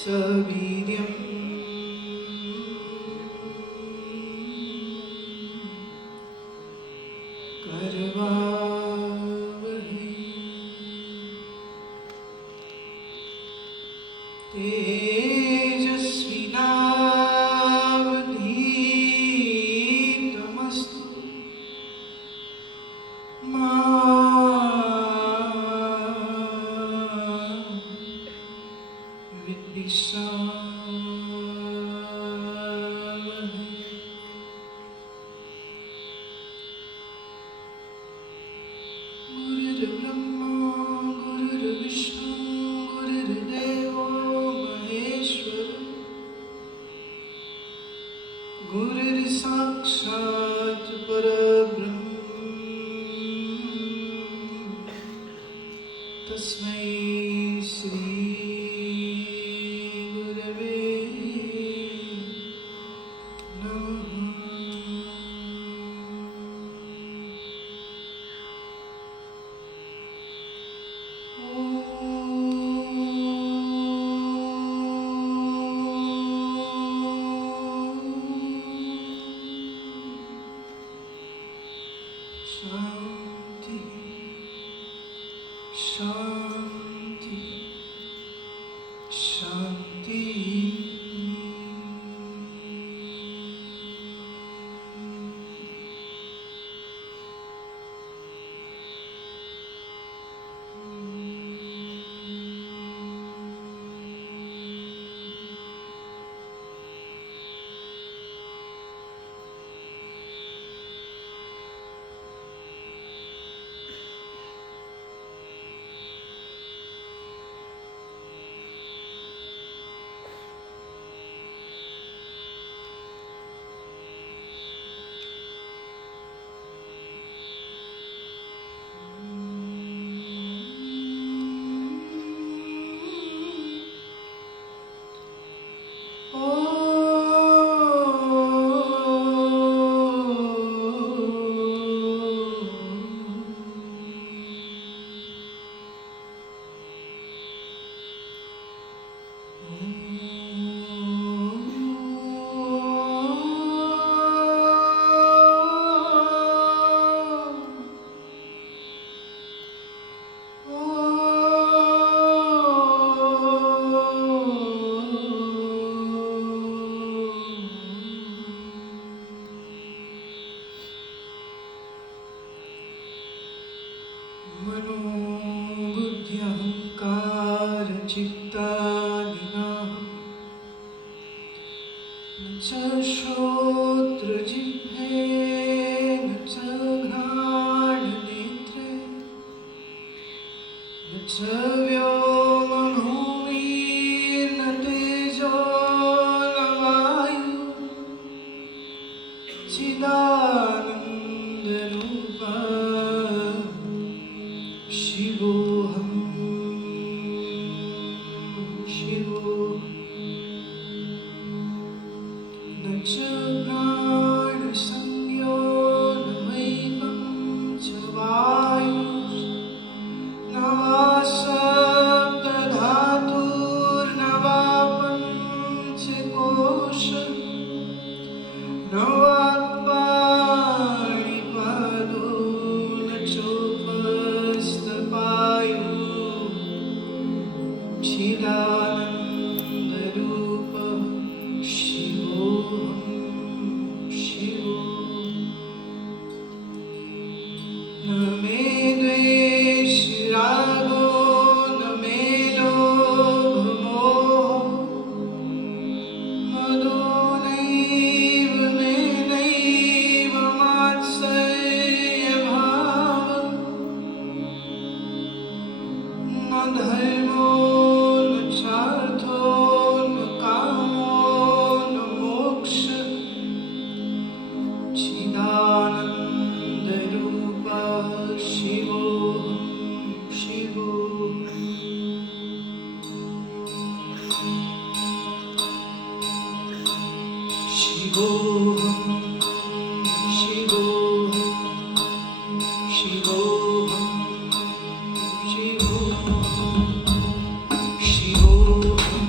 सवीर्यं करवावहै तेजस्विनावधीतमस्तु मा विद्विषावहै। गुरुर्ब्रह्मा गुरुर्विष्णु गुरुर्देवो महेश्वर गुरुर्साक्षात् परब्रह्म तस्मै श्री गुरवे नमः। शांति शांति शांति। मनोबुद्ध्यहंकार चित्तादीनां न च श्रोत्रजिह्वे न च घ्राणनेत्रे न च व्योमभूमिर्न तेजो न वायुः चिदानन्दरूपः शिवोऽहं शिवोऽहं। न च प्राणसंज्ञो न वैपं च वायुः न वा सप्तधातुर्न वा पञ्चकोशः न वाक्पाणिपादो न चोपस्थपायुः चिदानन्दरूपः शिवोऽहं शिवोऽहं। न मे द्वेषरागो न मे लोभमोहः मदो नैव मे नैव मात्सर्यभावः न धर्मो न चार्थो न कामो न मोक्षः चिदानन्दरूपः शिवोऽहं शिवोऽहं। शिवोऽहं शिवोऽहं शिवोऽहं शिवोऽहं शिवोऽहं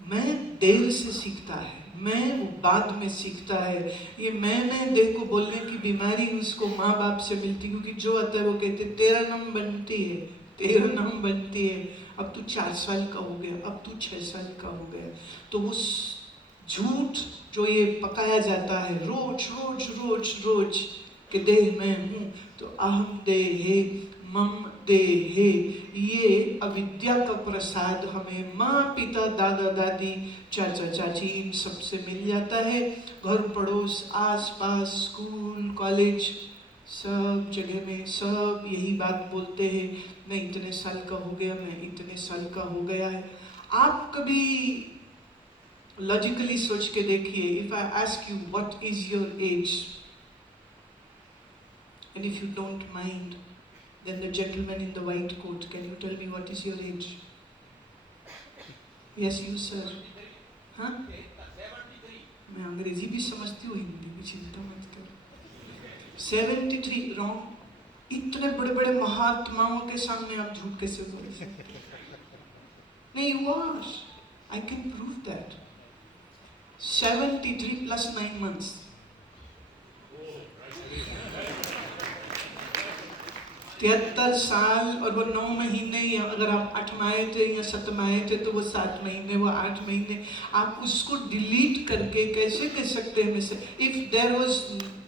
मैं देर से सीखता है, मैं वो बाद में सीखता है। ये मैं देखो बोलने की बीमारी उसको माँ बाप से मिलती, क्योंकि जो आता है वो कहते तेरा नाम बनती है, तेरा नाम बनती है, अब तू 4 साल का हो गया, अब तू 6 साल का हो गया। तो उस झूठ जो ये पकाया जाता है रोज रोज रोज रोज कि देह मैं हूँ, तो अहम देहे मम देहे, ये अविद्या का प्रसाद हमें माँ पिता दादा दादी चाचा चाची इन सबसे मिल जाता है। घर पड़ोस आस पास स्कूल कॉलेज सब जगह में सब यही बात बोलते हैं, मैं इतने साल का हो गया, मैं इतने साल का हो गया है। आप कभी लॉजिकली सोच के देखिए, if I ask you what is your age, and if you don't mind, then the gentleman in the white coat, can you tell me what is your age? Yes, you sir. हाँ, मैं अंग्रेजी भी समझती हूँ, हिंदी भी, चिंता मत करो। 73 रॉन्ग। इतने बड़े बड़े महात्माओं के सामने आप झूठ कैसे बोल सकते? नहीं, you are. I can prove that. 73 plus 9 months. 73 साल और वो 9 महीने, या अगर आप 8वां थे या 7वां थे तो वो 7 महीने, वो 8 महीने, आप उसको डिलीट करके कैसे कह सकते हैं? If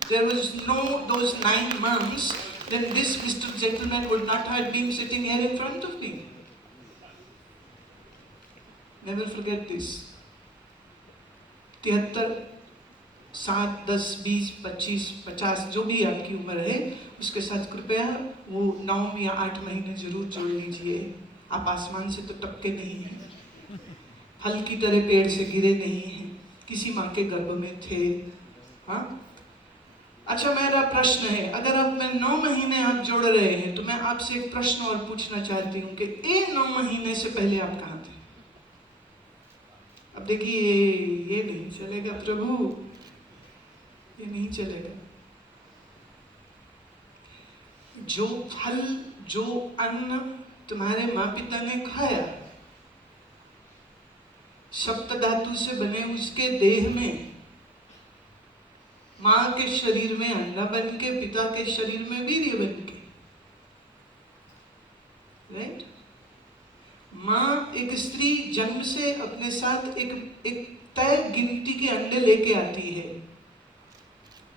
there was no those 9 months, then this Mr. Gentleman would not have been sitting here in front of me. Never forget this. 73, 7, 10, 20, 25, 50 जो भी आपकी उम्र है, उसके साथ कृपया वो 9 या 8 महीने जरूर जोड़ लीजिए। आप आसमान से तो टपके नहीं हैं, फल की तरह पेड़ से गिरे नहीं हैं, किसी माँ के गर्भ में थे। हाँ, अच्छा, मेरा प्रश्न है, अगर आप में 9 महीने आप जोड़ रहे हैं, तो मैं आपसे एक प्रश्न और पूछना चाहती हूँ कि ये 9 महीने से पहले आप कहाँ थे? अब देखिए, ये नहीं चलेगा प्रभु, ये नहीं चलेगा। जो फल, जो अन्न तुम्हारे माँ पिता ने खाया, सप्त धातु से बने उसके देह में, माँ के शरीर में अन्न बन के, पिता के शरीर में वीर्य बन के, राइट? माँ, एक स्त्री जन्म से अपने साथ एक तय गिनती के अंडे लेके आती है।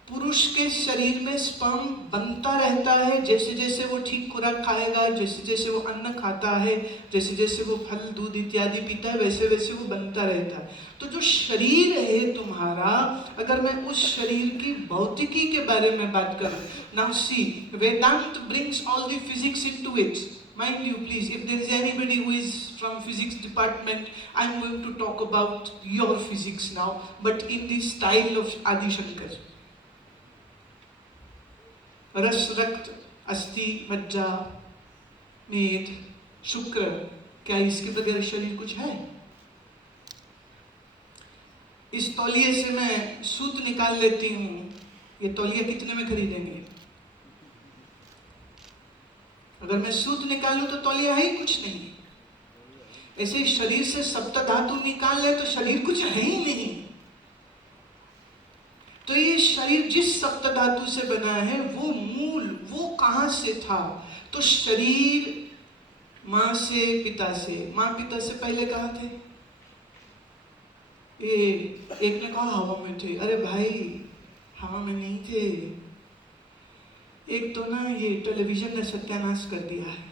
पुरुष के शरीर में स्पर्म बनता रहता है, जैसे जैसे वो ठीक खुराक खाएगा, जैसे जैसे वो अन्न खाता है, जैसे जैसे वो फल दूध इत्यादि पीता है, वैसे वैसे वो बनता रहता है। तो जो शरीर है तुम्हारा, अगर मैं उस शरीर की भौतिकी के बारे में बात करूं, now see, Vedanta brings all the physics into it. Mind you, please, if there is anybody who is from physics department, I'm going to talk about your physics now, but in the style of Adi Shankar. रस, रक्त, अस्थि, मज्जा, मेद, शुक्र, क्या इसके बगैर शरीर कुछ है? इस तौलिए से मैं सूत निकाल लेती हूँ, ये तौलिया कितने में खरीदेंगे? अगर मैं सूत निकालूं तो तौलिया है ही कुछ नहीं। ऐसे शरीर से सप्त धातु निकाल ले तो शरीर कुछ है ही नहीं। तो ये शरीर जिस सप्त धातु से बना है, वो मूल, वो कहां से था? तो शरीर माँ से, पिता से। माँ पिता से पहले कहाँ थे? एक ने कहा हवा में थे। अरे भाई, हवा में नहीं थे। एक तो ना ये टेलीविजन ने सत्यानाश कर दिया है।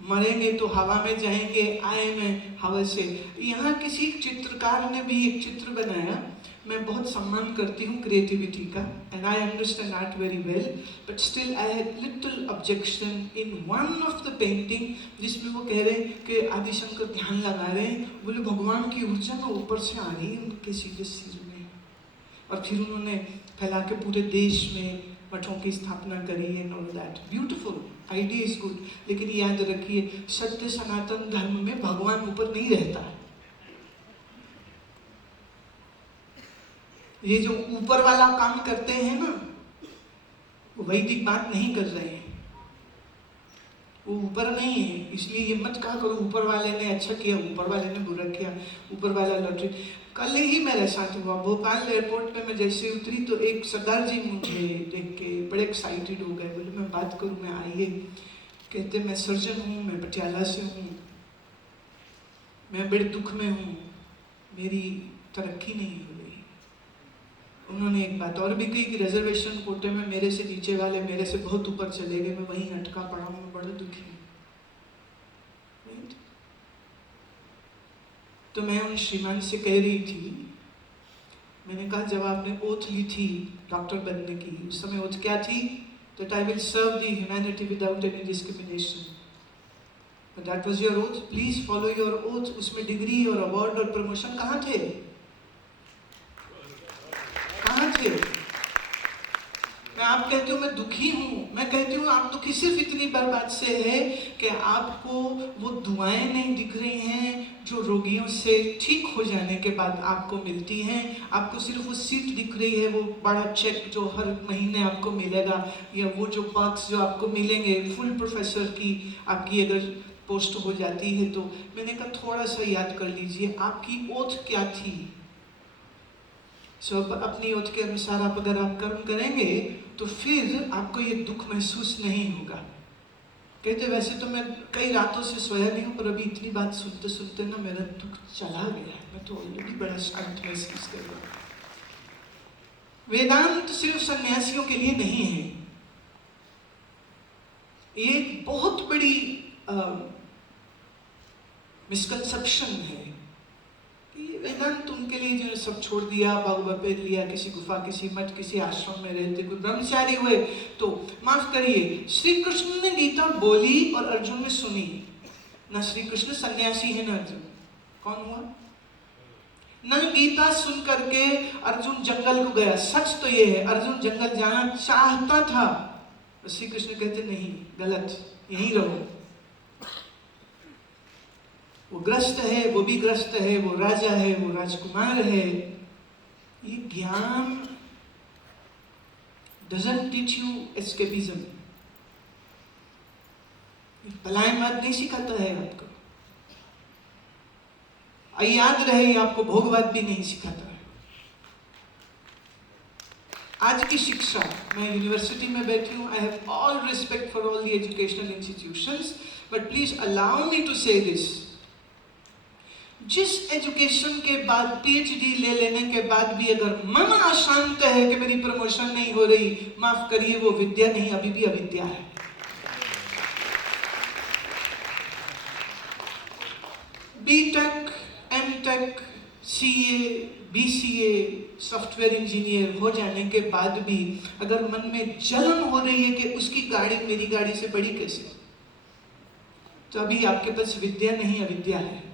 मरेंगे तो हवा में जाएंगे, आए में हवा से। यहाँ किसी चित्रकार ने भी एक चित्र बनाया। मैं बहुत सम्मान करती हूँ क्रिएटिविटी का, and I understand art very well, but still I had little objection in one of the painting, जिसमें वो कह रहे हैं कि आदि शंकर ध्यान लगा रहे हैं, बोले भगवान की ऊर्जा ना ऊपर से आ रही है उनके सीधे सिर में, और फिर उन्होंने फैला के पूरे देश में मठों की स्थापना करी and all that. Beautiful, idea is good, लेकिन याद रखिए, सत्य सनातन धर्म में भगवान ऊपर नहीं रहता है। ये जो ऊपर वाला काम करते हैं ना, वो वैदिक बात नहीं कर रहे हैं। वो ऊपर नहीं है, इसलिए ये मत कहा करो ऊपर वाले ने अच्छा किया, ऊपर वाले ने बुरा किया, ऊपर वाला लॉटरी। कल ही मेरे साथ हुआ, भोपाल एयरपोर्ट पे मैं जैसे उतरी तो एक सरदार जी मुझे देख के बड़े एक्साइटेड हो गए, बोले मैं बात करूं, मैं आइए। कहते मैं सर्जन हूँ, मैं पटियाला से हूँ, मैं बड़े दुख में हूँ, मेरी तरक्की नहीं हो रही। उन्होंने एक बात और भी कही कि रिजर्वेशन कोटे में मेरे से नीचे वाले मेरे से बहुत ऊपर चले गए, मैं वहीं अटका पड़ा हूँ, मैं बड़ा दुखी हूँ। तो मैं उन श्रीमान से कह रही थी, मैंने कहा जब आपने ओथ ली थी डॉक्टर बनने की, उस समय ओथ क्या थी? That I will serve the humanity without any discrimination. But that was your oath. Please follow your oath. उसमें डिग्री और अवार्ड और प्रमोशन कहाँ थे? कहाँ थे? मैं आप कहती हूँ मैं दुखी हूँ, मैं कहती हूँ आप दुखी सिर्फ इतनी बात से है कि आपको वो दुआएं नहीं दिख रही हैं जो रोगियों से ठीक हो जाने के बाद आपको मिलती हैं। आपको सिर्फ वो सीट दिख रही है, वो बड़ा चेक जो हर महीने आपको मिलेगा, या वो जो पर्क्स जो आपको मिलेंगे, फुल प्रोफेसर की आपकी अगर पोस्ट हो जाती है तो। मैंने कहा थोड़ा सा याद कर लीजिए आपकी ओथ क्या थी। सो अपनी ओथ के अनुसार आप अगर आप कर्म करेंगे तो फिर आपको ये दुख महसूस नहीं होगा। कहते वैसे तो मैं कई रातों से सोया नहीं हूँ, पर अभी इतनी बात सुनते सुनते ना मेरा दुख चला गया है, मैं तो ऑलरेडी बड़ा शांत महसूस कर रहा हूँ। वेदांत सिर्फ सन्यासियों के लिए नहीं है, ये बहुत बड़ी मिसकंसेप्शन है। वेदांत उनके लिए जो सब छोड़ दिया, भगवत लिया, किसी गुफा, किसी मठ, किसी आश्रम में रहते, कोई ब्रह्मचारी हुए। तो माफ करिए, श्री कृष्ण ने गीता बोली और अर्जुन ने सुनी ना। श्री कृष्ण सन्यासी है ना अर्जुन, कौन हुआ? ना गीता सुन करके अर्जुन जंगल को गया। सच तो ये है अर्जुन जंगल जाना चाहता था, श्री कृष्ण कहते नहीं, गलत, यहीं रहो। वो ग्रस्त है, वो भी ग्रस्त है, वो राजा है, वो राजकुमार है। ये ज्ञान doesn't teach you escapism. पलायनवाद नहीं सिखाता है आपको, याद रहे आपको भोगवाद भी नहीं सिखाता है। आज की शिक्षा, मैं यूनिवर्सिटी में बैठी हूँ, I have all respect for all the educational institutions, but please allow me to से दिस, जिस एजुकेशन के बाद पीएचडी ले लेने के बाद भी अगर मन अशांत है कि मेरी प्रमोशन नहीं हो रही, माफ करिए वो विद्या नहीं, अभी भी अविद्या है। BTech, MTech, CA, BCA, software engineer हो जाने के बाद भी अगर मन में जलन हो रही है कि उसकी गाड़ी मेरी गाड़ी से बड़ी कैसे, तो अभी आपके पास विद्या नहीं अविद्या है।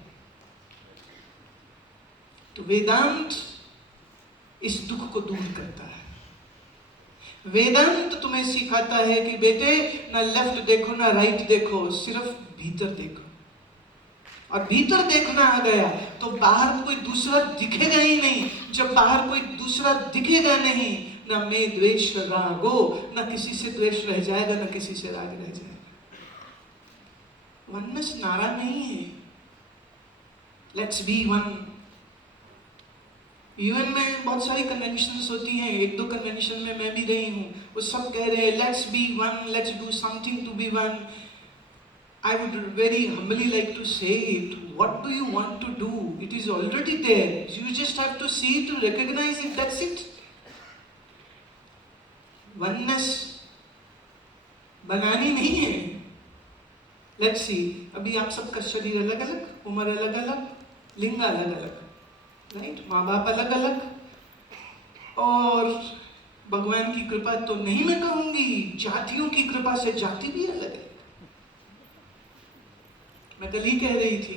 तो वेदांत इस दुख को दूर करता है। वेदांत तुम्हें सिखाता है कि बेटे ना लेफ्ट देखो ना राइट देखो, सिर्फ भीतर देखो। और भीतर देखना आ गया तो बाहर कोई दूसरा दिखेगा ही नहीं। जब बाहर कोई दूसरा दिखेगा नहीं, ना मैं द्वेष रागो, ना किसी से द्वेष रह जाएगा, ना किसी से राग रह जाएगा। वननेस नारा नहीं है, लेट्स बी वन। यूएन में बहुत सारी कन्वेंशंस होती हैं, एक दो कन्वेंशन में मैं भी रही हूँ, वो सब कह रहे हैं let's be one, let's do something to be one. I would very humbly like to say it. What do you want to do? It is already there. You just have to see it, to recognize it. That's it. Oneness बनानी नहीं है। Let's see. अभी आप सबका शरीर अलग अलग, उम्र अलग अलग, लिंग अलग अलग, राइट, माँ बाप अलग अलग, और भगवान की कृपा तो नहीं मैं कहूंगी, जातियों की कृपा से जाति भी अलग है। मैं कल ही कह रही थी,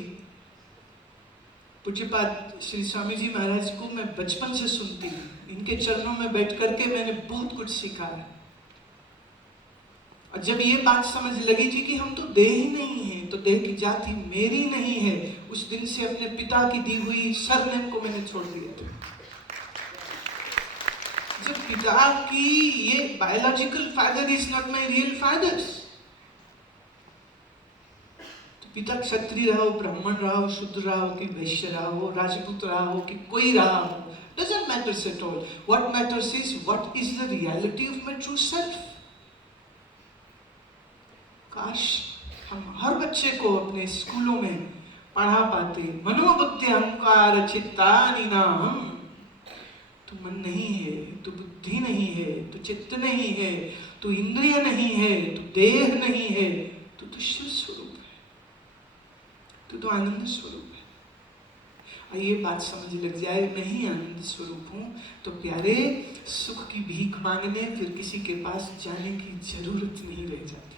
पूज्यपाद श्री स्वामी जी महाराज को मैं बचपन से सुनती हूँ, इनके चरणों में बैठ करके मैंने बहुत कुछ सीखा है। और जब ये बात समझ लगी थी कि हम तो देह ही नहीं है, तो देह की जाति मेरी नहीं है, उस दिन से अपने पिता की दी हुई सरनेम को मैंने छोड़ दिया था। जब पिता की ये biological father is not my real father, पिता क्षत्रिय रहा हो, ब्राह्मण रहा हो, शूद्र रहा हो कि वैश्य रहा हो, राजपूत रहा हो कि कोई रहा हो, doesn't matter at all. What matters is what is the reality of my true self. काश हम हर बच्चे को अपने स्कूलों में पढ़ा पाते, मनोबुद्धि अहंकार चित्तानि नाम। तू मन नहीं है, तू बुद्धि नहीं है, तू चित्त नहीं है, तू इंद्रिय नहीं है, तू देह नहीं है, तू तो शिव स्वरूप है, तू तो आनंद स्वरूप है। ये बात समझ लग जाए, मैं ही आनंद स्वरूप हूँ, तो प्यारे सुख की भीख मांगने फिर किसी के पास जाने की जरूरत नहीं रह जाती।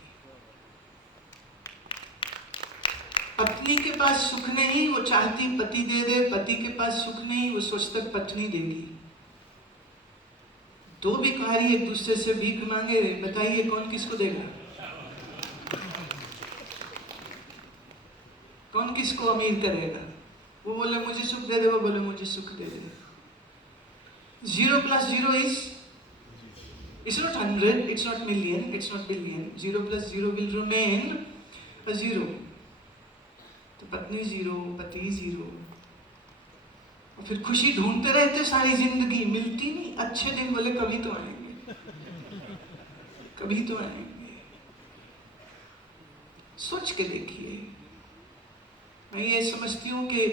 पत्नी के पास सुख नहीं, वो चाहती पति दे दे, पति के पास सुख नहीं, वो सोचता पत्नी देगी। दो भिखारी एक दूसरे से भीख मांगे, बताइए कौन किसको देगा? कौन किसको अमीर करेगा? वो बोले मुझे सुख दे दे, वो बोले मुझे सुख दे दे। 0 plus 0 is, it's not 100, it's not million, it's not billion. 0 plus 0 will remain a 0. तो पत्नी 0, पति 0, और फिर खुशी ढूंढते रहते सारी जिंदगी, मिलती नहीं। अच्छे दिन बोले कभी तो आएंगे, कभी तो आएंगे। सोच के देखिए, मैं ये समझती हूँ कि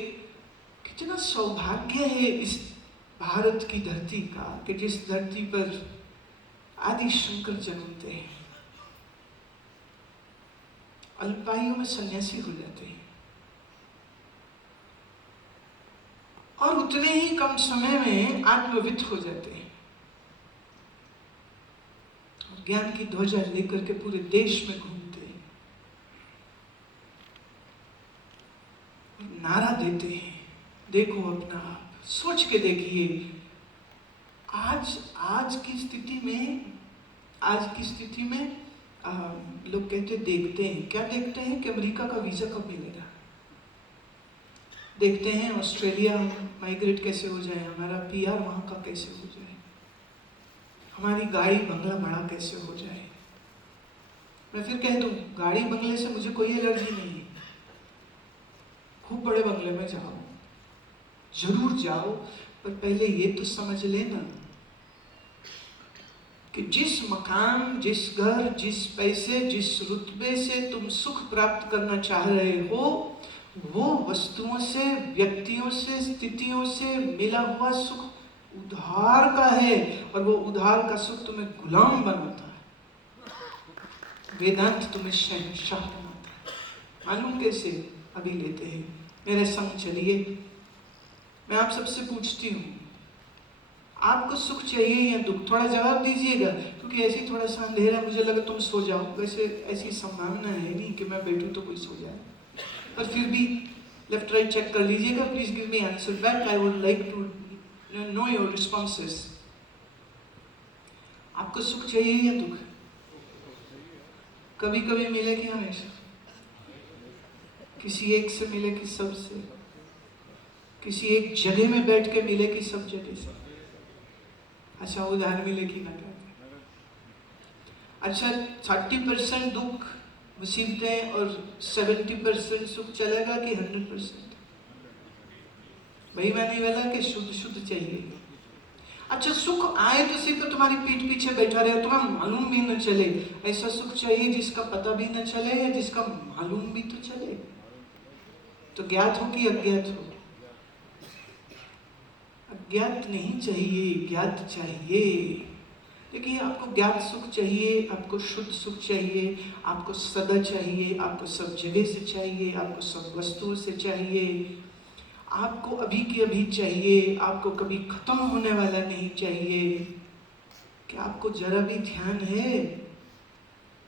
कितना सौभाग्य है इस भारत की धरती का कि जिस धरती पर आदि शंकर जन्मते हैं, अल्पायु में सन्यासी हो जाते हैं, और उतने ही कम समय में आत्मवित हो जाते हैं, और ज्ञान की ध्वजा लेकर के पूरे देश में घूमते हैं, नारा देते हैं, देखो अपना आप। सोच के देखिए, आज की स्थिति में लोग कहते देखते हैं, क्या देखते हैं कि अमेरिका का वीजा कब मिलेगा, देखते हैं ऑस्ट्रेलिया माइग्रेट कैसे हो जाए, हमारा PR वहाँ का कैसे हो जाए, हमारी गाड़ी बंगला बड़ा कैसे हो जाए। मैं फिर कह दूँ, गाड़ी बंगले से मुझे कोई एलर्जी नहीं है, खूब बड़े बंगले में जाओ, जरूर जाओ, पर पहले ये तो समझ लेना कि जिस मकान, जिस घर, जिस पैसे, जिस रुतबे से तुम सुख प्राप्त करना चाह रहे हो, वो वस्तुओं से, व्यक्तियों से, स्थितियों से मिला हुआ सुख उधार का है, और वो उधार का सुख तुम्हें गुलाम बनाता है। वेदांत तुम्हें शहंशाह बनाता है। मालूम कैसे? अभी लेते हैं, मेरे संग चलिए। मैं आप सबसे पूछती हूँ, आपको सुख चाहिए या दुख? थोड़ा जवाब दीजिएगा, क्योंकि ऐसे थोड़ा सा अंधेरा, मुझे लगा तुम सो जाओ। वैसे ऐसी संभावना है नहीं कि मैं बैठूं तो कोई सो जाए, पर फिर भी लेफ्ट राइट चेक कर लीजिएगा। Please give me answer back, I would like to know your responses. आपको सुख चाहिए या दुख? कभी कभी मिले कि हमेशा? किसी एक से मिले कि सबसे? किसी एक जगह में बैठ के मिले कि सब जगह से? अच्छा, उधार मिले कि ना? अच्छा, 30% दुख मुसीबतें और 70% सुख चलेगा कि 100%? वही मैंने बोला कि शुद्ध शुद्ध चाहिए। अच्छा, सुख आए तो सिर्फ तुम्हारी पीठ पीछे बैठा रहे, तुम्हें मालूम भी न चले, ऐसा सुख चाहिए जिसका पता भी न चले या जिसका मालूम भी तो चले। तो ज्ञात हो कि अज्ञात हो? अज्ञात नहीं चाहिए, ज्ञात चाहिए। देखिए, आपको ज्ञात सुख चाहिए, आपको शुद्ध सुख चाहिए, आपको सदा चाहिए, आपको सब जगह से चाहिए, आपको सब वस्तुओं से चाहिए, आपको अभी की अभी चाहिए, आपको कभी खत्म होने वाला नहीं चाहिए। क्या आपको जरा भी ध्यान है?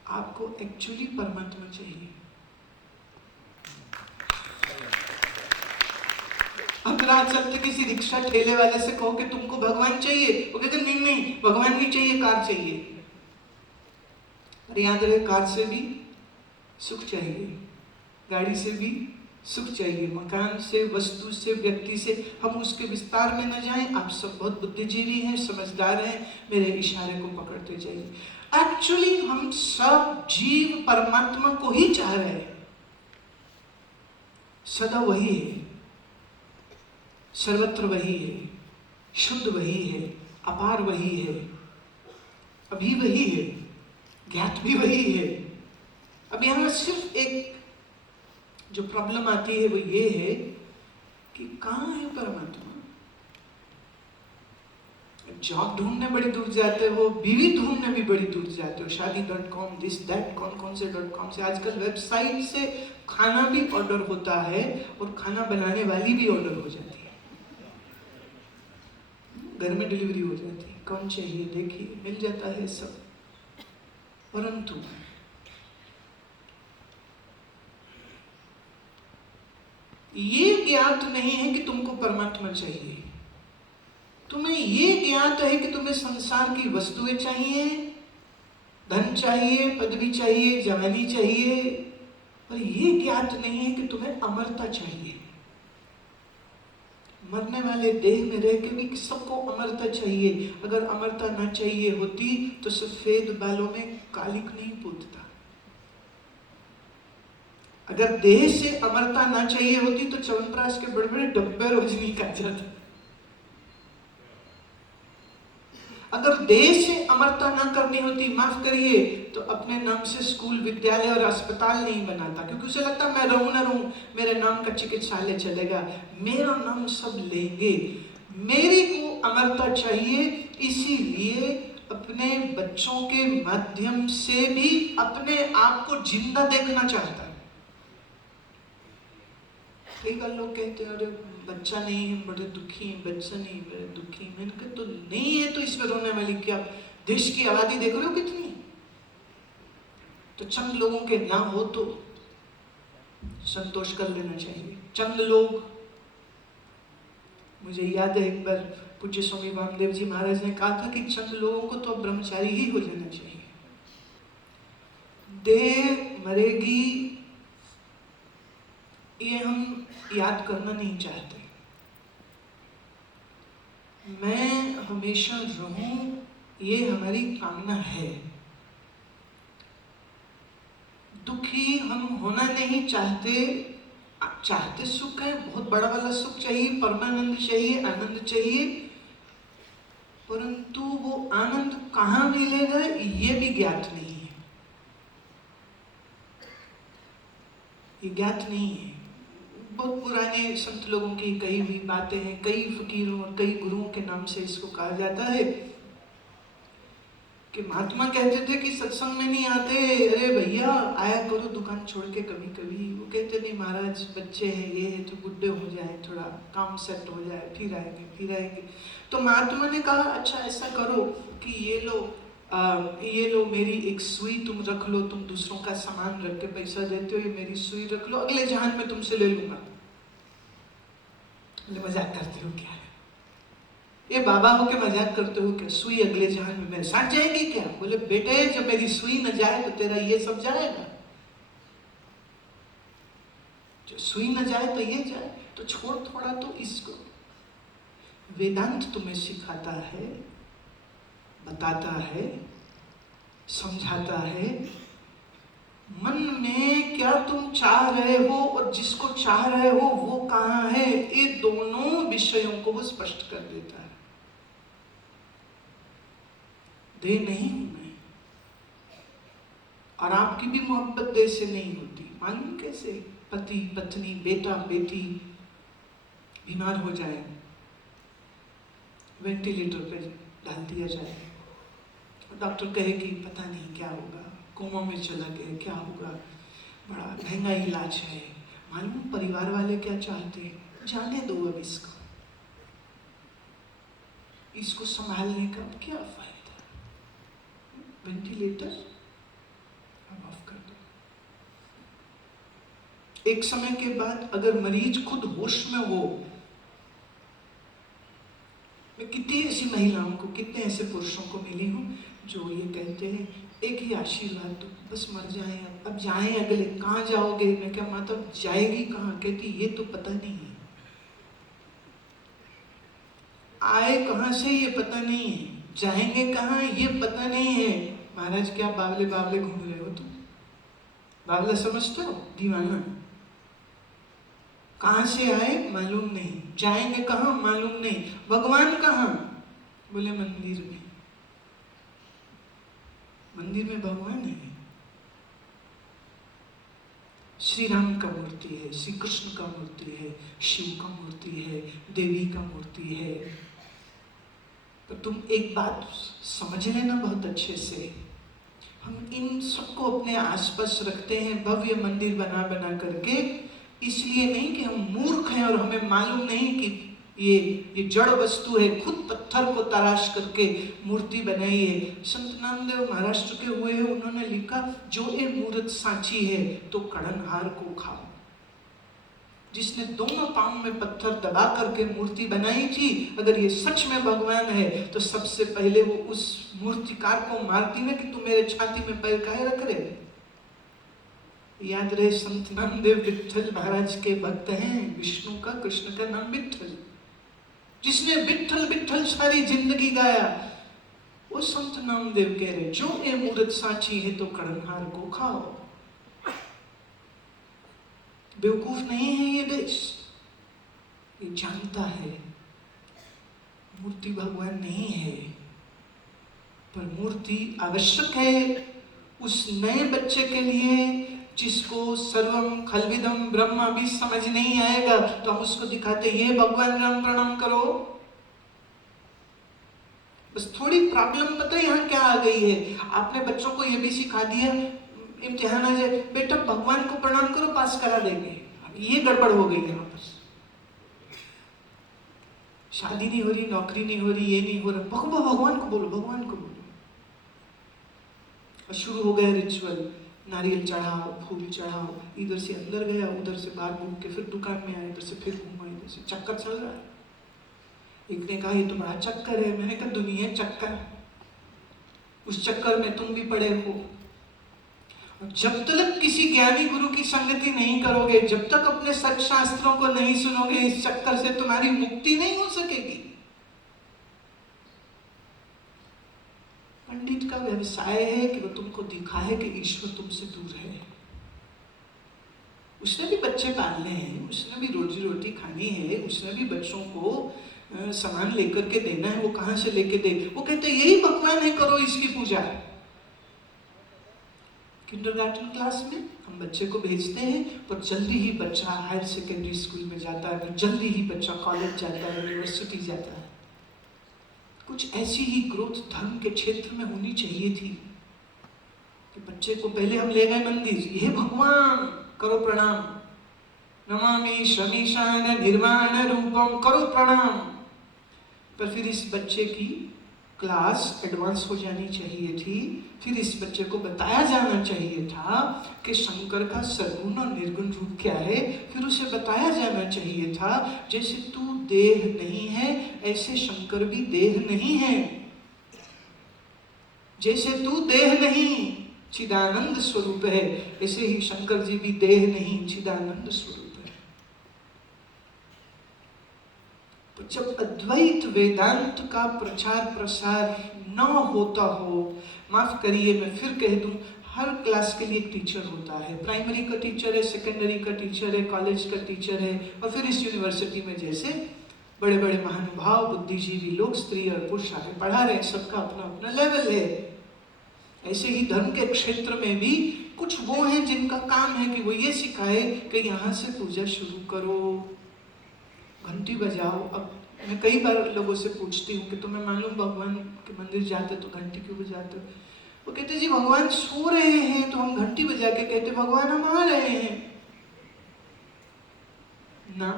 आपको एक्चुअली परमात्मा चाहिए। अब रात चलते किसी रिक्शा ठेले वाले से कहो कि तुमको भगवान चाहिए, वो कहते नहीं नहीं, भगवान नहीं चाहिए, कार चाहिए। और याद रहे, कार से भी सुख चाहिए, गाड़ी से भी सुख चाहिए, मकान से, वस्तु से, व्यक्ति से। हम उसके विस्तार में न जाएं। आप सब बहुत बुद्धिजीवी हैं, समझदार हैं, मेरे इशारे को पकड़ते जाइए। एक्चुअली हम सब जीव परमात्मा को ही चाह रहे हैं। सदा वही है, सर्वत्र वही है, शुद्ध वही है, अपार वही है, अभी वही है, ज्ञात भी वही है। अब यहाँ सिर्फ एक जो प्रॉब्लम आती है वो ये है कि कहाँ है परमात्मा। जॉब ढूंढने बड़ी दूर जाते हो, बीवी ढूंढने भी बड़ी दूर जाते हो, शादी.com, दिस दैट, कौन कौन से .com से। आजकल वेबसाइट से खाना भी ऑर्डर होता है और खाना बनाने वाली भी ऑर्डर हो जाती है, घर में डिलीवरी हो जाती है। कौन चाहिए देखिए, मिल जाता है सब। परंतु ये ज्ञात नहीं है कि तुमको परमात्मा चाहिए। तुम्हें ये ज्ञात है कि तुम्हें संसार की वस्तुएं चाहिए, धन चाहिए, पदवी चाहिए, जवानी चाहिए, पर ये ज्ञात नहीं है कि तुम्हें अमरता चाहिए। मरने वाले देह में रह के भी सबको अमरता चाहिए। अगर अमरता ना चाहिए होती तो सफेद बालों में कालिक नहीं पूतता। अगर देह से अमरता ना चाहिए होती तो च्यवनप्राश के बड़े बड़े डब्बे रोज नहीं खा जाता। अगर देह से अमरता ना करनी होती, माफ करिए, तो अपने नाम से स्कूल, विद्यालय और अस्पताल नहीं बनाता, क्योंकि उसे लगता मैं रहूं ना रहूं, मेरे नाम का चिकित्सालय चलेगा, मेरा नाम सब लेंगे। मेरे को अमरता चाहिए, इसीलिए अपने बच्चों के माध्यम से भी अपने आप को जिंदा देखना चाहता है। कई बार लोग कहते हैं अरे बच्चा नहीं है, बड़े दुखी हैं, बच्चा नहीं, बड़े दुखी। मैंने कहा तो नहीं है तो इसमें रोने वाली क्या? देश की आबादी देख रहे हो कितनी? तो चंद लोगों के ना हो तो संतोष कर लेना चाहिए। चंद लोग, मुझे याद है एक बार पूज्य स्वामी वामदेव जी महाराज ने कहा था कि चंद लोगों को तो ब्रह्मचारी ही हो जाना चाहिए। देह मरेगी ये हम याद करना नहीं चाहते। मैं हमेशा रहूं ये हमारी कामना है। दुखी हम होना नहीं चाहते, चाहते सुख है, बहुत बड़ा वाला सुख चाहिए, परमानंद चाहिए, आनंद चाहिए, परंतु वो आनंद कहाँ मिलेगा ये भी ज्ञात नहीं है। ये ज्ञात नहीं है। बहुत पुराने संत लोगों की कही हुई बातें हैं, कई फकीरों और कई गुरुओं के नाम से इसको कहा जाता है कि महात्मा कहते थे कि सत्संग में नहीं आते, अरे भैया आया करो दुकान छोड़ के कभी कभी। वो कहते नहीं महाराज बच्चे हैं, ये है, तो बुढ़े हो जाए, थोड़ा काम सेट हो जाए, फिर आएंगे फिर आएंगे। तो महात्मा ने कहा अच्छा ऐसा करो कि ये लो मेरी एक सुई तुम रख लो, तुम दूसरों का सामान रख के पैसा देते हो, ये मेरी सुई रख लो, अगले जहान में तुमसे ले लूंगा। मजाक करते हो क्या? ये बाबा हो के मजाक करते हो क्या? सुई अगले जहान में मेरे साथ जाएगी क्या? बोले बेटे जब मेरी सुई न जाए तो तेरा ये सब जाएगा। जो सुई न जाए तो ये जाए, तो छोड़ थोड़ा तो इसको। वेदांत तुम्हें सिखाता है, बताता है, समझाता है मन में क्या तुम चाह रहे हो और जिसको चाह रहे हो वो कहाँ है, ये दोनों विषयों को वो स्पष्ट कर देता है। देह नहीं हूं मैं, और आपकी भी मोहब्बत देह से नहीं होती। मालूम कैसे? पति पत्नी बेटा बेटी बीमार हो जाए, वेंटिलेटर पे डाल दिया जाए, डॉक्टर कहे कि पता नहीं क्या होगा, कोमा में चला गया, क्या होगा, बड़ा महंगा इलाज है। मालूम परिवार वाले क्या चाहते हैं? जाने दो अब इसको संभालने का क्या फायदा? वेंटिलेटर अब ऑफ कर दो। एक समय के बाद अगर मरीज खुद होश में हो, मैं कितनी ऐसी महिलाओं को, कितने ऐसे पुरुषों को मिली हूँ जो ये कहते हैं एक ही आशीर्वाद दो, बस मर जाए, अब जाएं अगले। कहाँ जाओगे? मैं क्या माता जाएगी कहाँ? कहती ये तो पता नहीं है, आए कहाँ से ये पता नहीं है, जाएंगे कहाँ ये पता नहीं है। महाराज क्या बावले बावले घूम रहे हो तुम? बावला समझते हो? दीवाना। कहाँ से आए मालूम नहीं, जाएंगे कहाँ मालूम नहीं, भगवान कहाँ? बोले मंदिर में। मंदिर में भगवान है। श्री राम का मूर्ति है, श्री कृष्ण का मूर्ति है, शिव का मूर्ति है, देवी का मूर्ति है। तो तुम एक बात समझ लेना बहुत अच्छे से, हम इन सबको अपने आसपास रखते हैं भव्य मंदिर बना बना करके, इसलिए नहीं कि हम मूर्ख हैं और हमें मालूम नहीं कि ये जड़ वस्तु है। खुद पत्थर को तराश करके मूर्ति बनाई है। संत नामदेव महाराष्ट्र के हुए हैं, उन्होंने लिखा जो ये मूर्त सांची है तो कड़नहार को खाओ। जिसने दोनों पांव में पत्थर दबा करके मूर्ति बनाई थी, अगर ये सच में भगवान है तो सबसे पहले वो उस मूर्तिकार को मारती ना कि तू मेरे छाती में पैर काहे रख रहे। याद रहे संत नामदेव विट्ठल महाराज के भक्त हैं, विष्णु का, कृष्ण का नाम विट्ठल, जिसने विट्ठल विट्ठल सारी जिंदगी गाया, वो संत नामदेव कह रहे जो ये मूर्त सांची है तो कड़नहार को खाओ। बेवकूफ नहीं है ये देश, ये जानता है मूर्ति भगवान नहीं है, पर मूर्ति आवश्यक है उस नए बच्चे के लिए जिसको सर्वम खलविदम ब्रह्म भी समझ नहीं आएगा, तो हम उसको दिखाते ये भगवान राम प्रणाम करो। बस थोड़ी प्रॉब्लम पता है यहाँ क्या आ गई है, आपने बच्चों को ये भी सिखा दिया इम्तिहान आ जाए बेटा भगवान को प्रणाम करो पास करा देंगे। ये गड़बड़ हो गई यहाँ पर, शादी नहीं हो रही, नौकरी नहीं हो रही, ये नहीं हो रहा, भगवान को बोलो, भगवान को बोलो। और शुरू हो गया रिचुअल, नारियल चढ़ाओ, फूल चढ़ाओ, इधर से अंदर गया, उधर से बाहर घूम के फिर दुकान में आया, इधर से फिर घूमा, इधर से चक्कर चल रहा है। एक ने कहा ये तो बड़ा चक्कर है, मैंने कहा दुनिया चक्कर, उस चक्कर में तुम भी पड़े हो। जब तक किसी ज्ञानी गुरु की संगति नहीं करोगे, जब तक अपने सत्शास्त्रों को नहीं सुनोगे, इस चक्कर से तुम्हारी मुक्ति नहीं हो सकेगी। पंडित का व्यवसाय है कि वो तुमको दिखाए कि ईश्वर तुमसे दूर है। उसने भी बच्चे पालने हैं, उसने भी रोजी रोटी खानी है, उसने भी बच्चों को सामान लेकर के देना है, वो कहाँ से लेके दे। वो कहते यही भगवान है, करो इसकी पूजा। किंडरगार्टन क्लास में हम बच्चे को भेजते हैं, पर जल्दी ही बच्चा हायर सेकेंडरी स्कूल में जाता है, जल्दी ही बच्चा कॉलेज जाता है, यूनिवर्सिटी जाता है। कुछ ऐसी ही ग्रोथ धर्म के क्षेत्र में होनी चाहिए थी कि बच्चे को पहले हम ले गए मंदिर, ये भगवान करो प्रणाम, नमामि शमीशान निर्वाण रूपम करो प्रणाम। पर फिर इस बच्चे की क्लास एडवांस हो जानी चाहिए थी, फिर इस बच्चे को बताया जाना चाहिए था कि शंकर का सगुण और निर्गुण रूप क्या है, फिर उसे बताया जाना चाहिए था जैसे तू देह नहीं है ऐसे शंकर भी देह नहीं है, जैसे तू देह नहीं चिदानंद स्वरूप है, ऐसे ही शंकर जी भी देह नहीं चिदानंद स्वरूप है। तो जब अद्वैत वेदांत का प्रचार प्रसार न होता हो, माफ करिए मैं फिर कह दूं, हर क्लास के लिए एक टीचर होता है, प्राइमरी का टीचर है, सेकेंडरी का टीचर है, कॉलेज का टीचर है, और फिर इस यूनिवर्सिटी में जैसे बड़े बड़े महानुभाव बुद्धिजीवी लोग स्त्री और पुरुष आके पढ़ा रहे हैं, सबका अपना अपना लेवल है। ऐसे ही धर्म के क्षेत्र में भी कुछ वो हैं जिनका काम है कि वो ये सिखाए कि यहाँ से पूजा शुरू करो, घंटी बजाओ। अब मैं कई बार लोगों से पूछती हूँ कि तुम्हें मालूम भगवान के मंदिर जाते तो घंटी क्यों बजाते हो? वो कहते जी भगवान सो रहे हैं तो हम घंटी बजा के कहते भगवान हम आ रहे हैं ना।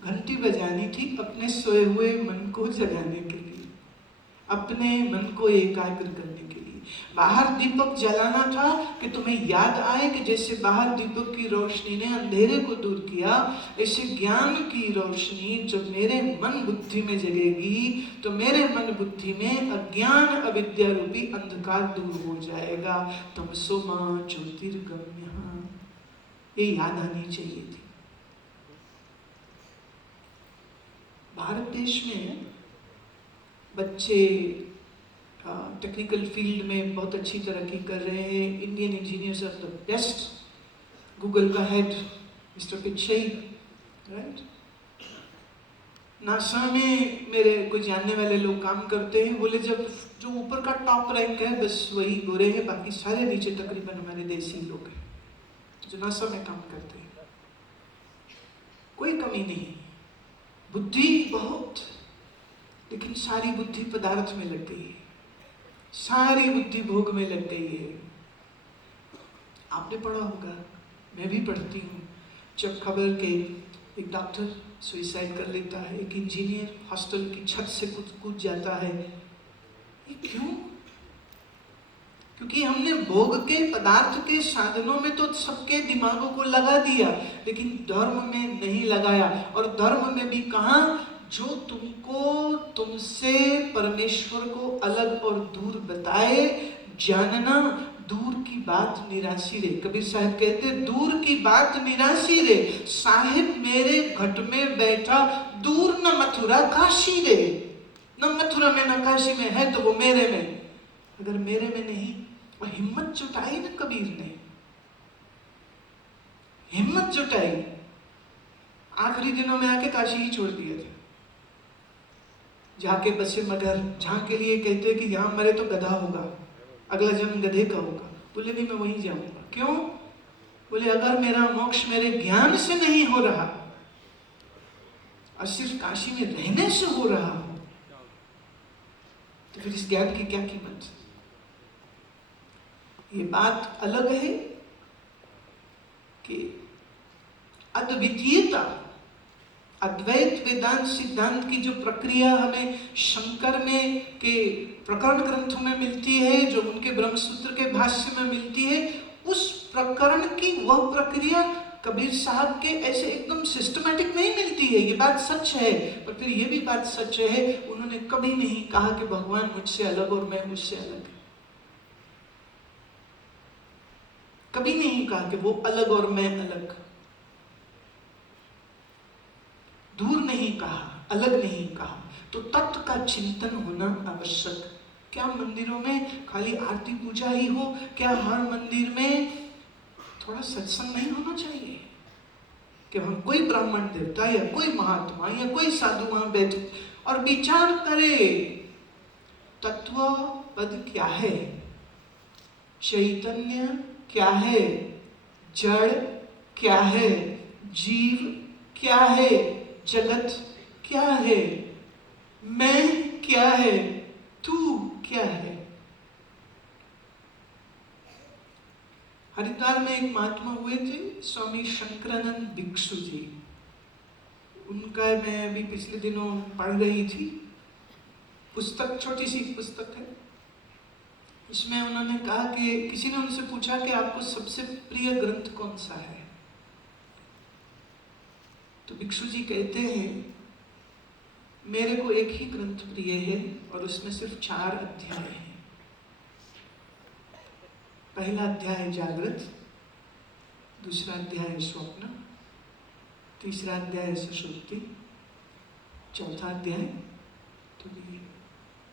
घंटी बजानी थी अपने सोए हुए मन को जगाने के लिए, अपने मन को एकाग्र करने के लिए। बाहर दीपक जलाना था कि तुम्हें याद आए कि जैसे बाहर दीपक की रोशनी ने अंधेरे को दूर किया, ऐसे ज्ञान की रोशनी जब मेरे मन बुद्धि में जगेगी तो मेरे मन बुद्धि में अज्ञान अविद्या रूपी अंधकार दूर हो जाएगा। तमसो मां ज्योतिर्गम्यः, ये याद आनी चाहिए थी। भारत देश में बच्चे टेक्निकल फील्ड में बहुत अच्छी तरक्की कर रहे हैं, Indian engineers are the best. Google का head mister Pichai, right? NASA में मेरे कोई जानने वाले लोग काम करते हैं, बोले जब जो ऊपर का टॉप रैंक है बस वही गोरे हैं, बाकी सारे नीचे तकरीबन हमारे देसी लोग हैं जो नासा में काम करते हैं। कोई कमी नहीं, बुद्धि बहुत, लेकिन सारी बुद्धि पदार्थ में लग गई है, सारी बुद्धि भोग में लग गई है। आपने पढ़ा होगा, मैं भी पढ़ती हूँ, जब खबर के एक डॉक्टर सुसाइड कर लेता है, एक इंजीनियर हॉस्टल की छत से कूद जाता है, ये क्यों? क्योंकि हमने भोग के पदार्थ के साधनों में तो सबके दिमागों को लगा दिया, लेकिन धर्म में नहीं लगाया। और धर्म में भी कहा, जो तुमको तुमसे परमेश्वर को अलग और दूर बताए, जानना दूर की बात निराशी रे। कबीर साहब कहते, दूर की बात निराशी रे, साहिब मेरे घट में बैठा, दूर न मथुरा काशी रे। न मथुरा में न काशी में है तो वो मेरे में, अगर मेरे में नहीं। और हिम्मत जुटाई ना कबीर ने, हिम्मत जुटाई, आखिरी दिनों में आके काशी ही छोड़ दिया था। जाके बसे मगर, जहां के लिए कहते कि यहां मरे तो गधा होगा, अगला जन्म गधे का होगा। बोले नहीं, मैं वहीं जाऊंगा। क्यों? बोले अगर मेरा मोक्ष मेरे ज्ञान से नहीं हो रहा और सिर्फ काशी में रहने से हो रहा हो, तो फिर इस ज्ञान की क्या कीमत? ये बात अलग है कि अद्वितीयता, अद्वैत वेदांत सिद्धांत की जो प्रक्रिया हमें शंकर में के प्रकरण ग्रंथों में मिलती है, जो उनके ब्रह्मसूत्र के भाष्य में मिलती है, उस प्रकरण की वह प्रक्रिया कबीर साहब के ऐसे एकदम सिस्टमैटिक नहीं मिलती है। ये बात सच है, पर फिर ये भी बात सच है, उन्होंने कभी नहीं कहा कि भगवान मुझसे अलग और मैं मुझसे अलग। कभी नहीं कहा कि वो अलग और मैं अलग। दूर नहीं कहा, अलग नहीं कहा। तो तत्व का चिंतन होना आवश्यक। क्या मंदिरों में खाली आरती पूजा ही हो? क्या हर मंदिर में थोड़ा सत्संग नहीं होना चाहिए कि हम कोई ब्राह्मण देवता या कोई महात्मा या कोई साधु वहां बैठे और विचार करे तत्व पद क्या है, चैतन्य क्या है, जड़ क्या है, जीव क्या है, जगत क्या है, मैं क्या है, तू क्या है। हरिद्वार में एक महात्मा हुए थे, स्वामी शंकरानंद भिक्षु जी। उनका मैं अभी पिछले दिनों पढ़ रही थी पुस्तक, छोटी सी पुस्तक है। इसमें उन्होंने कहा कि किसी ने उनसे पूछा कि आपको सबसे प्रिय ग्रंथ कौन सा है, तो भिक्षु जी कहते हैं मेरे को एक ही ग्रंथ प्रिय है और उसमें सिर्फ 4 अध्याय हैं। पहला अध्याय जागृत, दूसरा अध्याय स्वप्न, तीसरा अध्याय सुषुप्ति, चौथा अध्याय तुरीय।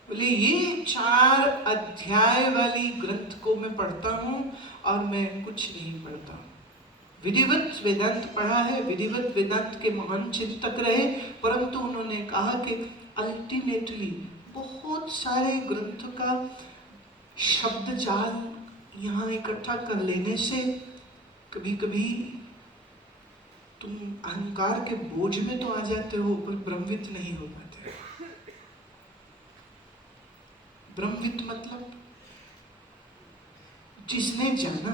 बोले ये 4 अध्याय वाली ग्रंथ को मैं पढ़ता हूं और मैं कुछ नहीं पढ़ता। विधिवत वेदांत पढ़ा है, विधिवत वेदांत के महान चिंतक रहे, परंतु उन्होंने कहा कि अल्टीमेटली बहुत सारे ग्रंथ का शब्द जाल यहाँ इकट्ठा कर लेने से कभी कभी तुम अहंकार के बोझ में तो आ जाते हो, पर ब्रह्मवित नहीं हो पाते। ब्रह्मवित मतलब जिसने जाना,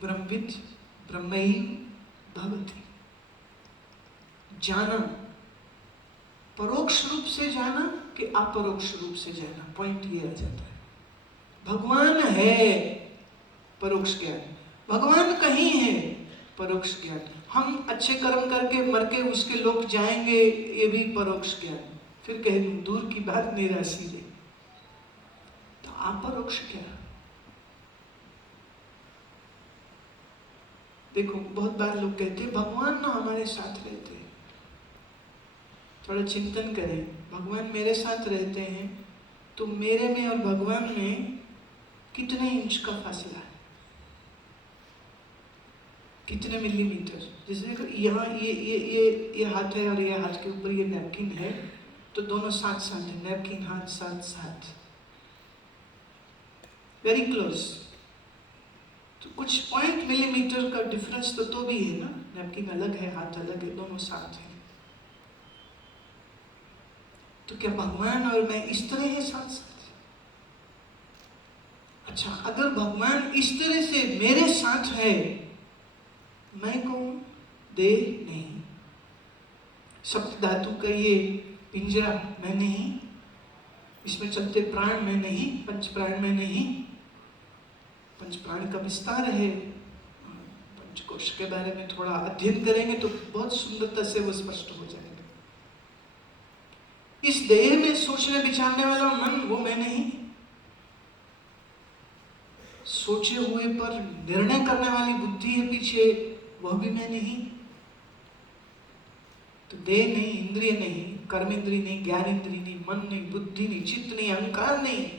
ब्रह्मविद ब्रह्मैव भवति। जाना, परोक्ष रूप से जाना कि अपरोक्ष रूप से जाना, पॉइंट ये आ जाता है। भगवान है, परोक्ष ज्ञान। भगवान कहीं है, परोक्ष ज्ञान। हम अच्छे कर्म करके मर के उसके लोग जाएंगे, ये भी परोक्ष ज्ञान। फिर कह दूं दूर की बात निराशी है, तो अपरोक्ष ज्ञान। देखो बहुत बार लोग कहते हैं भगवान ना हमारे साथ रहते हैं। थोड़ा चिंतन करें, भगवान मेरे साथ रहते हैं तो मेरे में और भगवान में कितने इंच का फासला है? कितने मिलीमीटर, जैसे यहाँ ये हाथ है और ये हाथ के ऊपर ये नैपकिन है, तो दोनों साथ साथ है, नैपकिन हाथ साथ साथ, वेरी क्लोज। तो कुछ पॉइंट मिलीमीटर का डिफरेंस तो भी है ना, नैपकिन अलग है, हाथ अलग है, दोनों साथ है। तो क्या भगवान और मैं इस तरह है साथ साथ? अच्छा, अगर भगवान इस तरह से मेरे साथ है, मैं कौन? देह नहीं, सप्त धातु का ये पिंजरा मैं नहीं, इसमें चलते प्राण मैं नहीं, पंच प्राण मैं नहीं। पंच प्राण का विस्तार है, पंचकोश के बारे में थोड़ा अध्ययन करेंगे तो बहुत सुंदरता से वो स्पष्ट हो जाएगा। इस देह में सोचने विचारने वाला मन वो मैं नहीं, सोचे हुए पर निर्णय करने वाली बुद्धि है पीछे, वह भी मैं नहीं। तो देह नहीं, इंद्रिय नहीं, कर्म इंद्रिय नहीं, ज्ञान इंद्रिय नहीं, मन नहीं, बुद्धि नहीं, चित्त नहीं, अहंकार नहीं,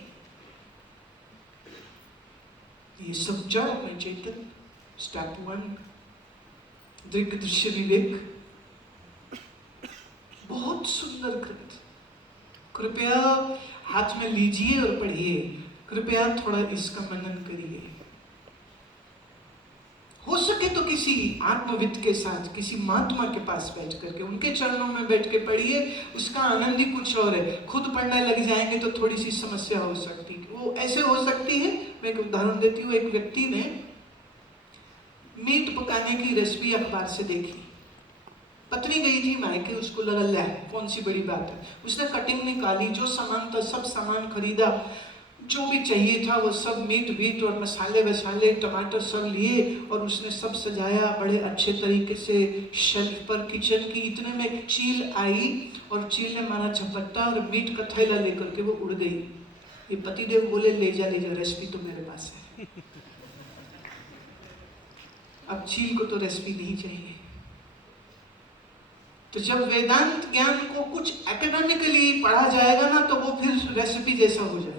ये सब जड़ में चेतन। स्टेप 1 दृग् दृश्य विवेक, बहुत सुंदर कृत। कृपया हाथ में लीजिए और पढ़िए, कृपया थोड़ा इसका मनन करिए। हो सके तो किसी आत्मविद के साथ, किसी महात्मा के पास बैठ करके, उनके चरणों में बैठ के पढ़िए, उसका आनंद ही कुछ और है। खुद पढ़ने लग जाएंगे तो थोड़ी सी समस्या हो सकती है। वो ऐसे हो सकती है, मैं एक उदाहरण देती हूँ। एक व्यक्ति ने मीट पकाने की रेसिपी अखबार से देखी, पत्नी गई थी मायके, उसको लगा ले कौन सी बड़ी बात है। उसने कटिंग निकाली, जो सामान था सब सामान खरीदा, जो भी चाहिए था वो सब, मीट वीट और मसाले वसाले टमाटर सब लिए, और उसने सब सजाया बड़े अच्छे तरीके से शेल्फ पर किचन की। इतने में एक चील आई और चील ने मारा झपट्टा और मीट का थैला लेकर के वो उड़ गई। ये पतिदेव बोले ले जा रेसिपी तो मेरे पास है। अब चील को तो रेसिपी नहीं चाहिए। तो जब वेदांत ज्ञान को कुछ एकेडमिकली पढ़ा जाएगा ना, तो वो फिर रेसिपी जैसा हो जाएगा।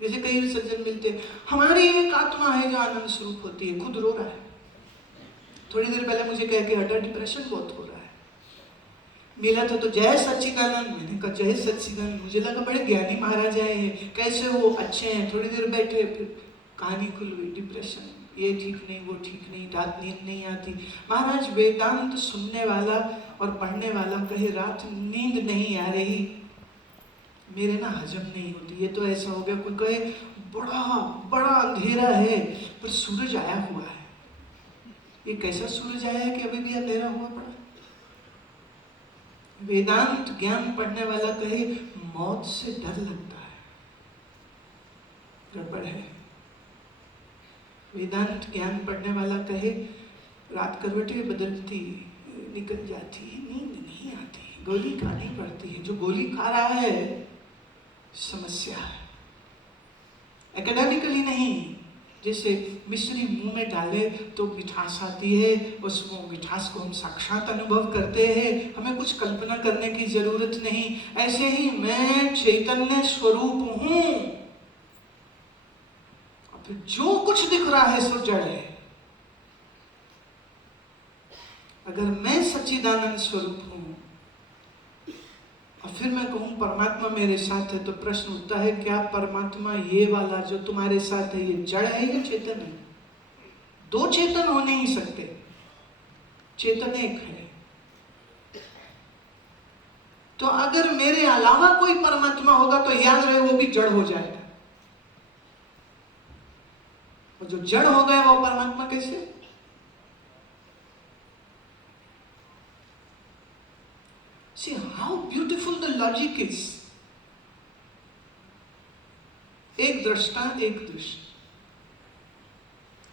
जैसे कई सज्जन मिलते हैं, हमारी एक आत्मा है जो आनंद स्वरूप होती है, खुद रो रहा है। थोड़ी देर पहले मुझे कह के हटा, डिप्रेशन बहुत हो रहा है। मिला था तो जय सच्चिदानंद, मैंने कहा जय सच्चिदानंद, मुझे लगा बड़े ज्ञानी महाराज आए हैं, कैसे वो अच्छे हैं। थोड़ी देर बैठे, फिर कहानी खुल गई, डिप्रेशन, ये ठीक नहीं, वो ठीक नहीं, रात नींद नहीं आती। महाराज वेदांत सुनने वाला और पढ़ने वाला कहे रात नींद नहीं आ रही, मेरे ना हजम नहीं होती। ये तो ऐसा हो गया, कोई कहे बड़ा बड़ा अंधेरा है पर सूरज आया हुआ है। ये कैसा सूरज आया है कि अभी भी अंधेरा हुआ पड़ा। वेदांत ज्ञान पढ़ने वाला कहे मौत से डर लगता है, गड़बड़ है। वेदांत ज्ञान पढ़ने वाला कहे रात करवटें बदलती निकल जाती, नींद नहीं आती, गोली खानी पड़ती है। जो गोली खा रहा है समस्या है, एकेडमिकली नहीं। जैसे मिश्री मुंह में डाले तो मिठास आती है, उस मिठास को हम साक्षात अनुभव करते हैं, हमें कुछ कल्पना करने की जरूरत नहीं। ऐसे ही मैं चैतन्य स्वरूप हूं, फिर जो कुछ दिख रहा है सो जड़ है। अगर मैं सच्चिदानंद स्वरूप हूं और फिर मैं कहूं परमात्मा मेरे साथ है, तो प्रश्न उठता है क्या परमात्मा ये वाला जो तुम्हारे साथ है ये जड़ है या चेतन है? दो चेतन हो नहीं सकते, चेतन एक है। तो अगर मेरे अलावा कोई परमात्मा होगा तो याद रहे वो भी जड़ हो जाएगा, और जो जड़ हो गया वो परमात्मा कैसे? See how beautiful the logic is. एक दृष्टा एक दृश्य।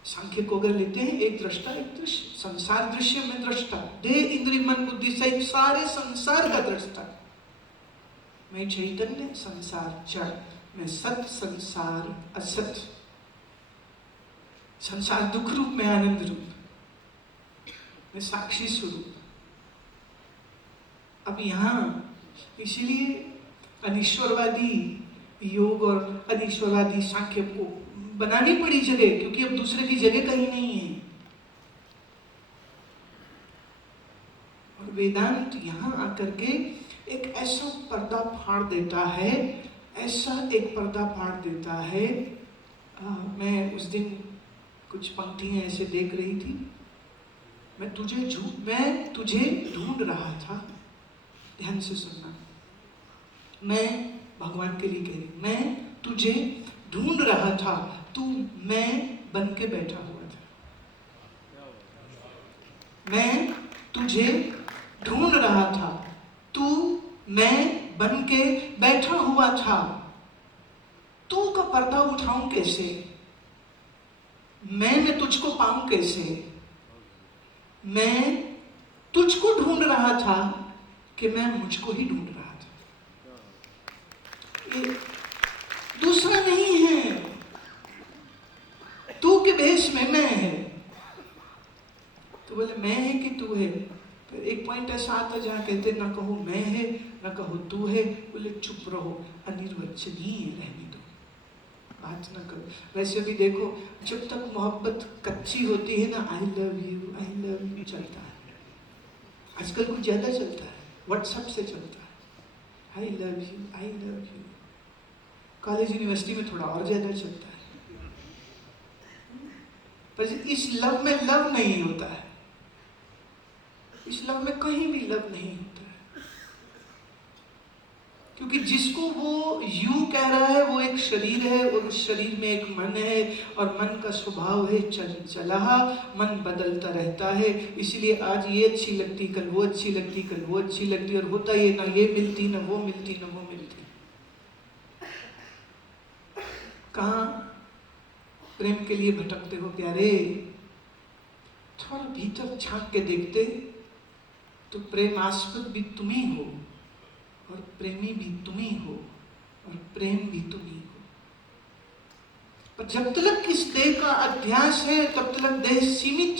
सांख्य को अगर लेते हैं, एक दृष्टा एक दृश्य, संसार दृश्य में दृष्टा, देह इंद्रिय मन बुद्धि सहित सारे संसार का दृष्टा। मैं चैतन्य, संसार जड़, मैं सत, संसार असत, संसार दुख रूप में आनंद रूप, मैं साक्षी स्वरूप। अब यहाँ इसलिए अनिश्वरवादी योग और अनिश्वरवादी सांख्य को बनानी पड़ी जगह, क्योंकि अब दूसरे की जगह कहीं नहीं है। वेदांत यहाँ आकर के एक ऐसा पर्दा फाड़ देता है, ऐसा एक पर्दा फाड़ देता है। मैं उस दिन कुछ पंक्तियाँ ऐसे देख रही थी। मैं तुझे ढूंढ रहा था, ध्यान से सुनना, मैं भगवान के लिए कह रही, मैं तुझे ढूंढ रहा था, तू मैं बन के बैठा हुआ था। मैं तुझे ढूंढ रहा था, तू मैं बन के बैठा हुआ था। तू का पर्दा उठाऊं कैसे, मैं तुझको पाऊं कैसे? मैं तुझको ढूंढ रहा था कि मैं मुझको ही ढूंढ रहा था। ये दूसरा नहीं है, तू के भेष में मैं है। तो बोले मैं है कि तू है? फिर एक पॉइंट ऐसा आता जहाँ कहते ना कहो मैं है ना कहो तू है। बोले चुप रहो, अनिर्वचनीय रहने दो, बात ना करो। वैसे भी देखो, जब तक मोहब्बत कच्ची होती है ना, आई लव यू चलता है। आजकल कुछ ज्यादा चलता है, व्हाट्सएप से चलता है, I love you. College university में थोड़ा और ज्यादा चलता है, पर इस लव में लव नहीं होता है। इस लव में कहीं भी लव नहीं होता है, क्योंकि जिसको वो यू कह रहा है वो एक शरीर है, और उस शरीर में एक मन है, और मन का स्वभाव है चला, मन बदलता रहता है। इसलिए आज ये अच्छी लगती, कल वो अच्छी लगती, कल वो अच्छी लगती, और होता ये ना ये मिलती ना वो मिलती ना वो मिलती। कहाँ प्रेम के लिए भटकते हो प्यारे? थोड़ा भीतर झांक के देखते तो प्रेमास्पद भी तुम ही हो, और प्रेमी भी तुम ही हो, और प्रेम भी तुम ही हो। पर जब तक इस देह का अध्यास है तब तक देह सीमित,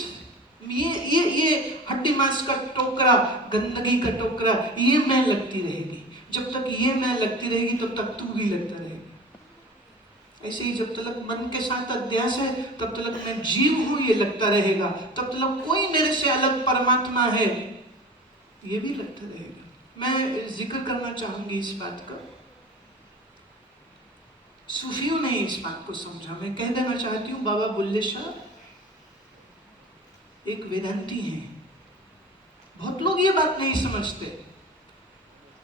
ये हड्डी मांस का टोकरा, गंदगी का टोकरा, ये मैं लगती रहेगी। जब तक ये मैं लगती रहेगी तब तक तू भी लगता रहेगा। ऐसे ही जब तक मन के साथ अध्यास है तब तक मैं जीव हूं ये लगता रहेगा, तब तक कोई मेरे से अलग परमात्मा है ये भी लगता रहेगा। मैं जिक्र करना चाहूंगी इस बात का। सूफियों ने इस बात को समझा। मैं कह देना चाहती हूँ, बाबा बुल्ले शाह एक वेदांती हैं। बहुत लोग ये बात नहीं समझते।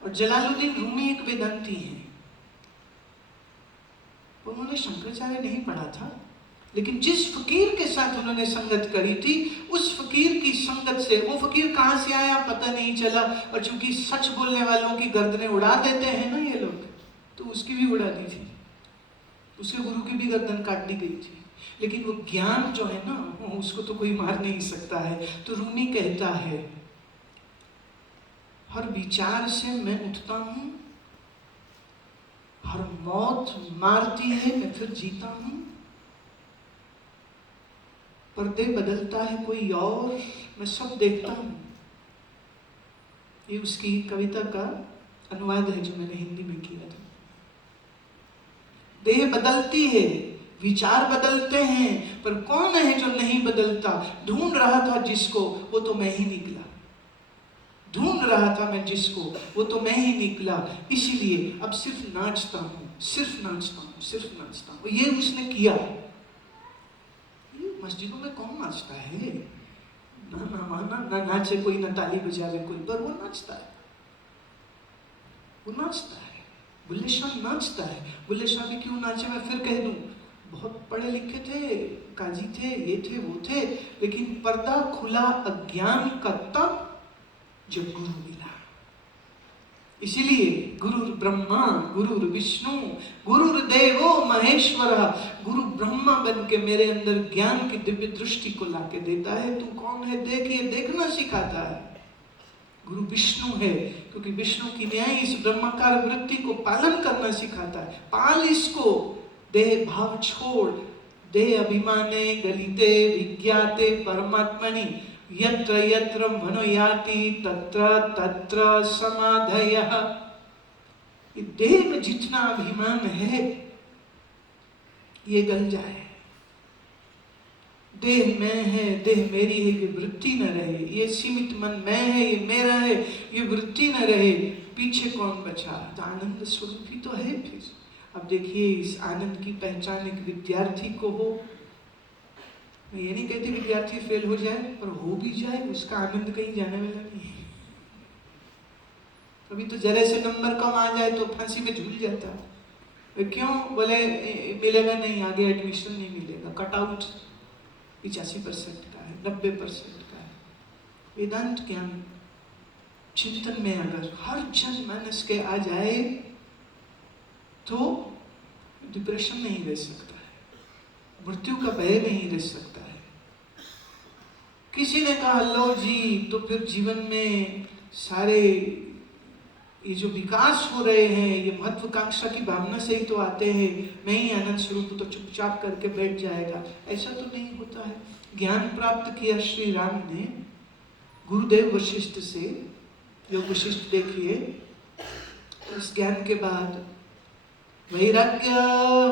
और जलालुद्दीन रूमी एक वेदांती हैं। उन्होंने शंकराचार्य नहीं पढ़ा था, लेकिन जिस फकीर के साथ उन्होंने संगत करी थी, उस फकीर की संगत से, वो फकीर कहाँ से आया पता नहीं चला। और चूंकि सच बोलने वालों की गर्दनें उड़ा देते हैं ना ये लोग, तो उसकी भी उड़ा दी थी, उसके गुरु की भी गर्दन काट दी गई थी। लेकिन वो ज्ञान जो है ना, उसको तो कोई मार नहीं सकता है। तो रूमी कहता है, हर विचार से मैं उठता हूं, हर मौत मारती है मैं फिर जीता हूं, पर्दे बदलता है कोई और, मैं सब देखता हूं। ये उसकी कविता का अनुवाद है जो मैंने हिंदी में किया था। देह बदलती है, विचार बदलते हैं, पर कौन है जो नहीं बदलता? ढूंढ रहा था जिसको, वो तो मैं ही निकला। ढूंढ रहा था मैं जिसको, वो तो मैं ही निकला। इसीलिए अब सिर्फ नाचता हूं, सिर्फ नाचता हूं, सिर्फ नाचता हूं। ये उसने किया। मस्जिदों में कौन नाचता है? ना नाचे कोई, ना ताली बजावे कोई, पर वो नाचता है, वो नाचता है। बुल्ले शाह नाचता है। बुल्ले शाह भी क्यों नाचे मैं फिर कह दूं, बहुत पढ़े लिखे थे, काजी थे, ये थे वो थे, लेकिन पर्दा खुला अज्ञान का तब जब गुरु मिला। इसीलिए गुरुर ब्रह्मा गुरुर विष्णु गुरुर्देवो महेश्वर, गुरु ब्रह्मा बन के मेरे अंदर ज्ञान की दिव्य दृष्टि को लाके देता है। तू कौन है देखिए, देखना सिखाता है। गुरु विष्णु है, क्योंकि विष्णु की न्याय इस ब्रह्माकार वृत्ति को पालन करना सिखाता है। पाल इसको, देह भाव छोड़, देह अभिमाने गलिते विज्ञाते परमात्मनि, यत्र यत्र मनोयाति तत्र तत्र समाधयः। देह में जितना अभिमान है ये गल जाए। देह मैं है, देह मेरी है, ये वृत्ति न रहे। ये सीमित मन मैं है, ये मेरा है, ये वृत्ति न रहे। पीछे कौन बचा? तो आनंद स्वरूप ही तो है फिर। अब देखिए, इस आनंद की पहचान एक विद्यार्थी को हो, मैं ये नहीं कहती विद्यार्थी फेल हो जाए, पर हो भी जाए, उसका आनंद कहीं जाने वाला नहीं है। अभी तो जरा से नंबर कम आ जाए तो फांसी में झूल जाता है। क्यों? बोले मिलेगा नहीं, आगे एडमिशन नहीं मिलेगा, कट आउट 85% का है, 90% का है। वेदांत ज्ञान चिंतन में अगर हर जन मानस के आ जाए तो डिप्रेशन नहीं रह सकता है, मृत्यु का भय नहीं रह सकता है। किसी ने कहा लो जी, तो फिर जीवन में सारे ये जो विकास हो रहे हैं, ये महत्वाकांक्षा की भावना से ही तो आते हैं, मैं ही आनंद स्वरूप तो चुपचाप करके बैठ जाएगा। ऐसा तो नहीं होता है। ज्ञान प्राप्त किया श्री राम ने गुरुदेव वशिष्ठ से। जो वशिष्ठ देखिए, उस ज्ञान के बाद वैराग्य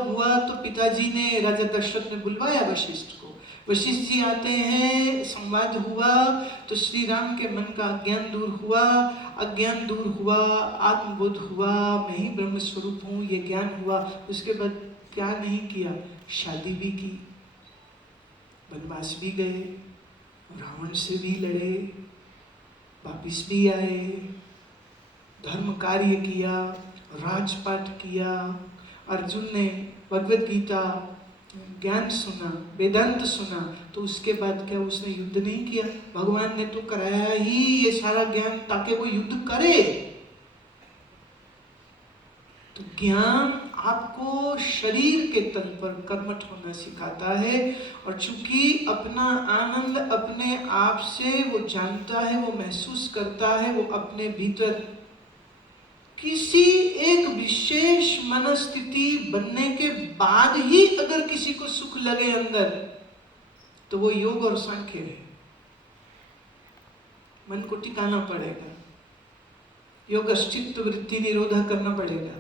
हुआ तो पिताजी ने, राजा दशरथ ने बुलवाया वशिष्ठ को। वशिष्ठ जी आते हैं, संवाद हुआ तो श्री राम के मन का अज्ञान दूर हुआ, अज्ञान दूर हुआ, आत्मबोध हुआ, मैं ही ब्रह्म स्वरूप हूँ, ये ज्ञान हुआ। उसके बाद क्या नहीं किया? शादी भी की, वनवास भी गए, रावण से भी लड़े, वापिस भी आए, धर्म कार्य किया, राजपाट किया। अर्जुन ने भगवद गीता ज्ञान सुना, वेदांत सुना, तो उसके बाद क्या उसने युद्ध नहीं किया? भगवान ने तो कराया ही ये सारा ज्ञान ताकि वो युद्ध करे। तो ज्ञान आपको शरीर के तल पर कर्मठ होना सिखाता है, और चूंकि अपना आनंद अपने आप से वो जानता है, वो महसूस करता है, वो अपने भीतर किसी एक विशेष मनस्थिति बनने के बाद ही अगर किसी को सुख लगे अंदर, तो वो योग और सांख्य है। मन को टिकाना पड़ेगा, योग चित्त वृत्ति निरोधा करना पड़ेगा।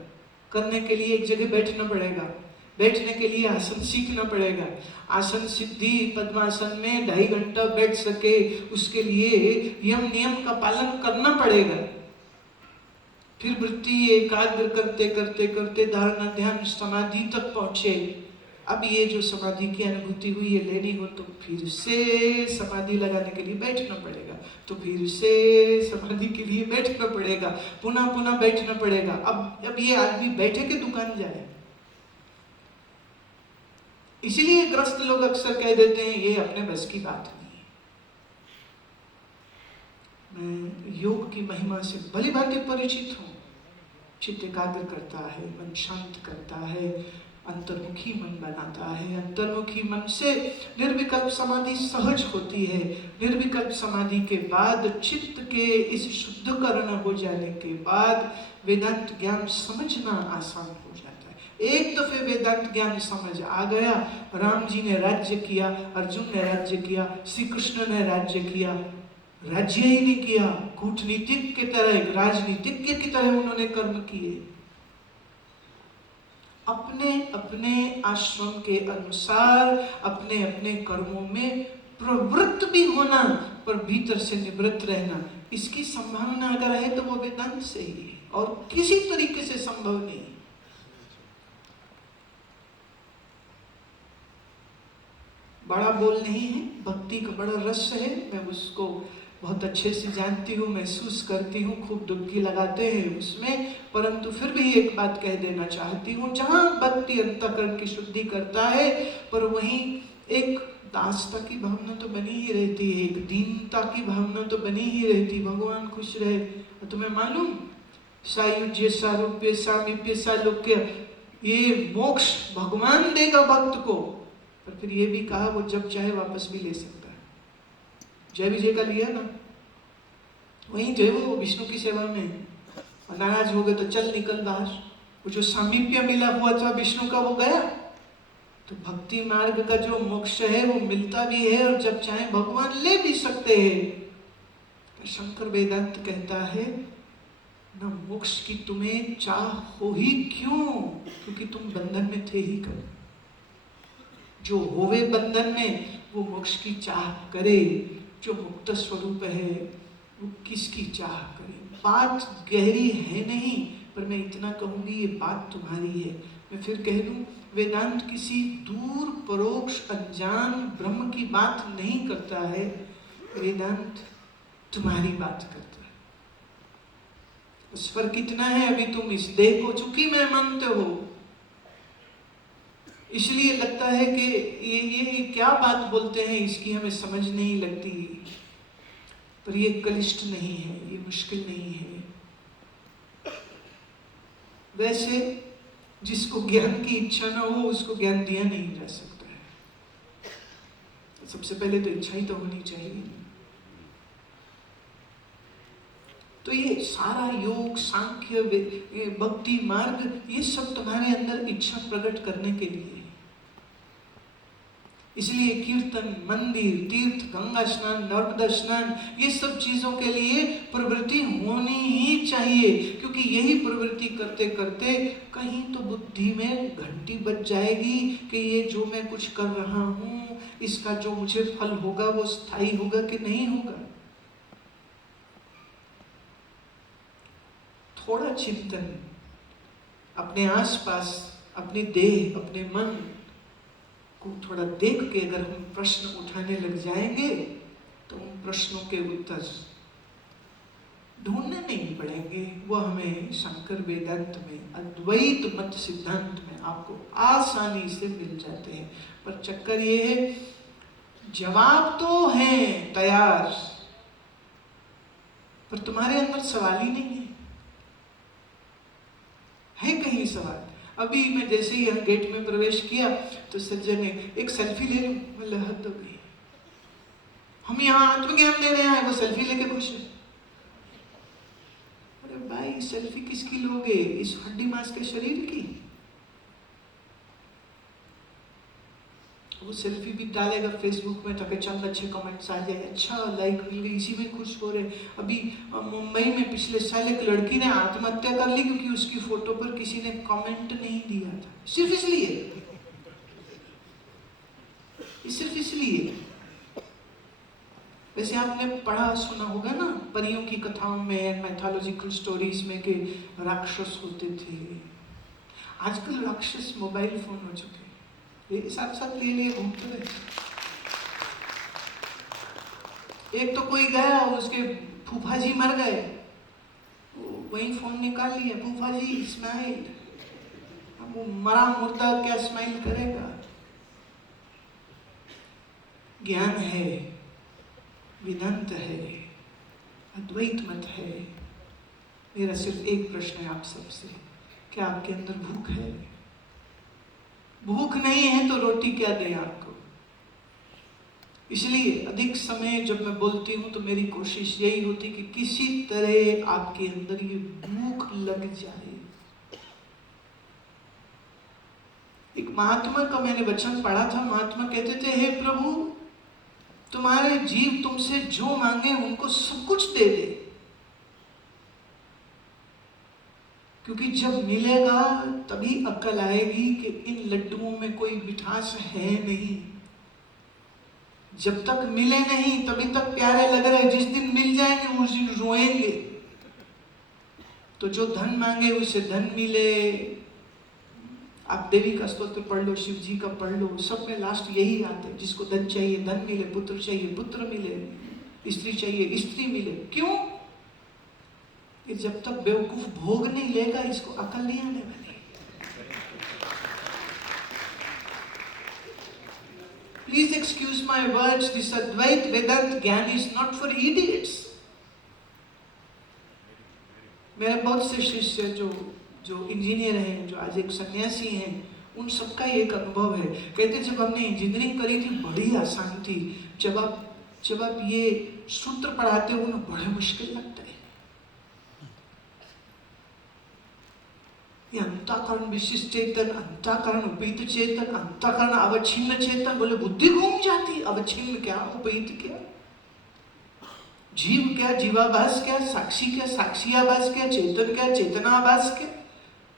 करने के लिए एक जगह बैठना पड़ेगा, बैठने के लिए आसन सीखना पड़ेगा। आसन सिद्धि पद्मासन में 2.5 घंटा बैठ सके, उसके लिए यम नियम का पालन करना पड़ेगा। फिर वृत्ति एकाग्र करते करते करते धारणा ध्यान समाधि तक पहुंचे। अब ये जो समाधि की अनुभूति हुई ये लेनी हो तो फिर से समाधि लगाने के लिए बैठना पड़ेगा, तो फिर से समाधि के लिए बैठना पड़ेगा, पुनः पुनः बैठना पड़ेगा। अब ये आदमी बैठे के दुकान जाए। इसीलिए ग्रस्त लोग अक्सर कह देते हैं ये अपने बस की बात नहीं। मैं योग की महिमा से भली भांति परिचित हूँ। चित्त एकाग्र करता है, मन शांत करता है, अंतर्मुखी मन बनाता है। अंतर्मुखी मन से निर्विकल्प समाधि सहज होती है। निर्विकल्प समाधि के बाद चित्त के इस शुद्धकरण हो जाने के बाद वेदांत ज्ञान समझना आसान हो जाता है। एक दफे वेदांत ज्ञान समझ आ गया, राम जी ने राज्य किया, अर्जुन ने राज्य किया, श्री कृष्ण ने राज्य किया। राज्य ही नहीं किया, कूटनीतिक की तरह, एक राजनीतिज्ञ की तरह उन्होंने कर्म किए। अपने अपने आश्रम के अनुसार अपने अपने कर्मों में प्रवृत्त भी होना, पर भीतर से निवृत्त रहना, इसकी संभावना अगर है तो वो वेदांत से ही है, और किसी तरीके से संभव नहीं। बड़ा बोल नहीं है, भक्ति का बड़ा रस है, मैं उसको बहुत अच्छे से जानती हूँ, महसूस करती हूँ, खूब डुबकी लगाते हैं उसमें। परंतु फिर भी एक बात कह देना चाहती हूँ, जहाँ भक्ति अंतःकरण की शुद्धि करता है, पर वहीं एक दासता की भावना तो बनी ही रहती है, एक दीनता की भावना तो बनी ही रहती। भगवान खुश रहे। तुम्हें मालूम, सायुज्य सारूप्य सामीप्य सालोक्य, ये मोक्ष भगवान देगा भक्त को, पर फिर ये भी कहा वो जब चाहे वापस भी ले सकता है। जय विजय का लिया ना, वहीं थे वो विष्णु की सेवा में, नाराज हो गए तो चल निकल बाहर। वो जो सामीप्य मिला हुआ था विष्णु का वो गया। तो भक्ति मार्ग का जो मोक्ष है वो मिलता भी है, और जब चाहे भगवान ले भी सकते हैं। शंकर वेदांत कहता है न मोक्ष की तुम्हें चाह हो ही क्यों, क्योंकि तुम बंधन में थे ही कब। जो होवे बंधन में वो मोक्ष की चाह करे, जो मुक्त स्वरूप है वो किसकी चाह करे। बात गहरी है नहीं, पर मैं इतना कहूंगी ये बात तुम्हारी है। मैं फिर कह दूं, वेदांत किसी दूर परोक्ष अनजान ब्रह्म की बात नहीं करता है, वेदांत तुम्हारी बात करता है। उस पर कितना है, अभी तुम इस देह को चूंकि मैं मानते हो, इसलिए लगता है कि ये क्या बात बोलते हैं, इसकी हमें समझ नहीं लगती। पर ये क्लिष्ट नहीं है, ये मुश्किल नहीं है। वैसे जिसको ज्ञान की इच्छा ना हो उसको ज्ञान दिया नहीं जा सकता है। सबसे पहले तो इच्छा ही तो होनी चाहिए। तो ये सारा योग, सांख्य, भक्ति मार्ग, ये सब तुम्हारे अंदर इच्छा प्रकट करने के लिए है। इसलिए कीर्तन, मंदिर, तीर्थ, गंगा स्नान, नर्मदा स्नान, ये सब चीजों के लिए प्रवृत्ति होनी ही चाहिए, क्योंकि यही प्रवृत्ति करते करते कहीं तो बुद्धि में घंटी बज जाएगी कि ये जो मैं कुछ कर रहा हूं, इसका जो मुझे फल होगा वो स्थायी होगा कि नहीं होगा। थोड़ा चिंतन अपने आसपास, अपने देह, अपने मन को थोड़ा देख के अगर हम प्रश्न उठाने लग जाएंगे तो उन प्रश्नों के उत्तर ढूंढने नहीं पड़ेंगे, वो हमें शंकर वेदांत में, अद्वैत मत सिद्धांत में आपको आसानी से मिल जाते हैं। पर चक्कर ये है, जवाब तो है तैयार, पर तुम्हारे अंदर सवाल ही नहीं है कहीं सवाल। अभी मैं जैसे ही यहाँ गेट में प्रवेश किया तो सज्जन ने एक सेल्फी ले लूं, मैं हद हो गई, हम यहाँ आत्मज्ञान दे रहे हैं, वो सेल्फी लेके खुश है। अरे भाई, सेल्फी किसकी लोगे, इस हड्डी मांस के शरीर की? वो सेल्फी भी डालेगा फेसबुक में ताकि चंद अच्छे कमेंट्स आ जाए, अच्छा लाइक मिल गई, इसी में खुश हो रहे। अभी मुंबई में पिछले साल एक लड़की ने आत्महत्या कर ली क्योंकि उसकी फोटो पर किसी ने कमेंट नहीं दिया था, सिर्फ इसलिए, सिर्फ इसलिए। वैसे आपने पढ़ा सुना होगा ना परियों की कथाओं में, मैथोलॉजिकल स्टोरीज में कि राक्षस होते थे। आजकल राक्षस मोबाइल फोन हो चुके, ये साथ साथ ले लिए घूमते रहे। एक तो कोई गया, उसके फूफा जी मर गए, वही फोन निकाल लिया, फूफा जी स्माइल। अब वो मरा मुर्दा क्या स्माइल करेगा? ज्ञान है, वेदांत है, अद्वैत मत है। मेरा सिर्फ एक प्रश्न है आप सबसे, क्या आपके अंदर भूख है? भूख नहीं है तो रोटी क्या दें आपको? इसलिए अधिक समय जब मैं बोलती हूं तो मेरी कोशिश यही होती कि किसी तरह आपके अंदर ये भूख लग जाए। एक महात्मा का मैंने वचन पढ़ा था, महात्मा कहते थे, हे प्रभु, तुम्हारे जीव तुमसे जो मांगे उनको सब कुछ दे दे, क्योंकि जब मिलेगा तभी अक्ल आएगी कि इन लड्डुओं में कोई मिठास है नहीं। जब तक मिले नहीं तभी तक प्यारे लग रहे, जिस दिन मिल जाएंगे उस दिन रोएंगे। तो जो धन मांगे उसे धन मिले। आप देवी का स्तोत्र पढ़ लो, शिव जी का पढ़ लो, सब में लास्ट यही आते हैं, जिसको धन चाहिए धन मिले, पुत्र चाहिए पुत्र मिले, स्त्री चाहिए स्त्री मिले। क्यों? कि जब तक बेवकूफ भोग नहीं लेगा इसको अकल नहीं आने वाली। Please excuse my words, this Advaita Vedanta gyan is not for idiots. मेरे बहुत से शिष्य जो इंजीनियर हैं, जो आज एक सन्यासी हैं, उन सबका एक अनुभव है। कहते जब हमने इंजीनियरिंग करी थी बड़ी आसान थी, जब आप ये सूत्र पढ़ाते हो ना बड़े मुश्किल लगता है। ये अंतःकरण विशिष्ट चेतन, अंतःकरण उपहित चेतन, अंतःकरण अवच्छिन्न चेतन, बोले बुद्धि घूम जाती। अवच्छिन्न क्या, उपहित क्या, जीव क्या, जीवाभास क्या, साक्षी क्या, साक्षियाभास क्या, चेतन क्या, चेतनाभास क्या?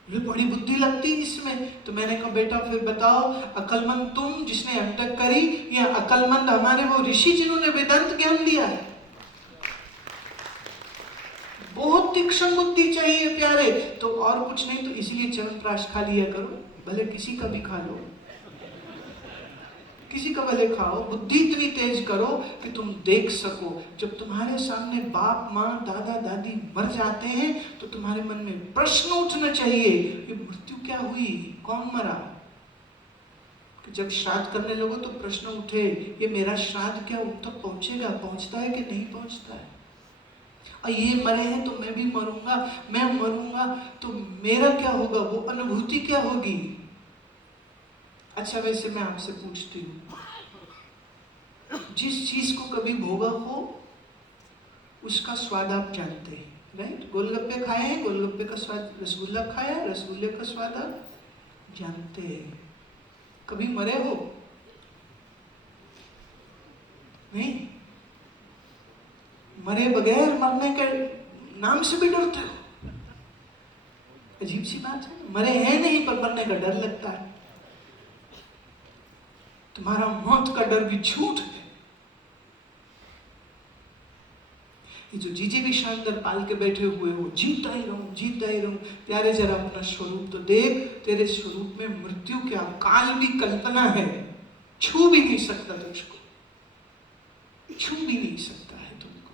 मुझे बड़ी बुद्धि लगती इसमें। तो मैंने कहा बेटा फिर बताओ, अकलमंद तुम जिसने एमटेक करी, या अकलमंद हमारे वो ऋषि जिन्होंने वेदांत ज्ञान दिया है? बहुत तीक्ष्ण बुद्धि चाहिए प्यारे। तो और कुछ नहीं तो इसलिए च्यवनप्राश खा लिया करो, भले किसी का भी खा लो, किसी का भले खाओ, बुद्धि इतनी तेज करो कि तुम देख सको। जब तुम्हारे सामने बाप माँ दादा दादी मर जाते हैं तो तुम्हारे मन में प्रश्न उठना चाहिए, ये मृत्यु क्या हुई, कौन मरा? कि जब श्राद्ध करने लगो तो प्रश्न उठे, ये मेरा श्राद्ध क्या उन तक पहुंचेगा, पहुंचता है कि नहीं पहुंचता है? और ये मरे हैं तो मैं भी मरूंगा, मैं मरूंगा तो मेरा क्या होगा, वो अनुभूति क्या होगी? अच्छा वैसे मैं आपसे पूछती हूँ, जिस चीज को कभी भोगा हो उसका स्वाद आप जानते हैं, राइट? गोलगप्पे खाए हैं, गोलगप्पे का स्वाद, रसगुल्ला खाया, रसगुल्ले का स्वाद आप जानते हैं। कभी मरे हो? नहीं। मरे बगैर मरने के नाम से भी डरते हो? अजीब सी बात है। मरे हैं नहीं पर मरने का डर लगता है। तुम्हारा मौत का डर भी झूठ है। ये जो जीजे भी शानदार पाल के बैठे हुए हो, जीता ही रहूं, जीता ही रहूं। प्यारे जरा अपना स्वरूप तो देख, तेरे स्वरूप में मृत्यु क्या, काल भी कल्पना है, छू भी नहीं सकता तुझको, छू भी नहीं सकता है तुमको।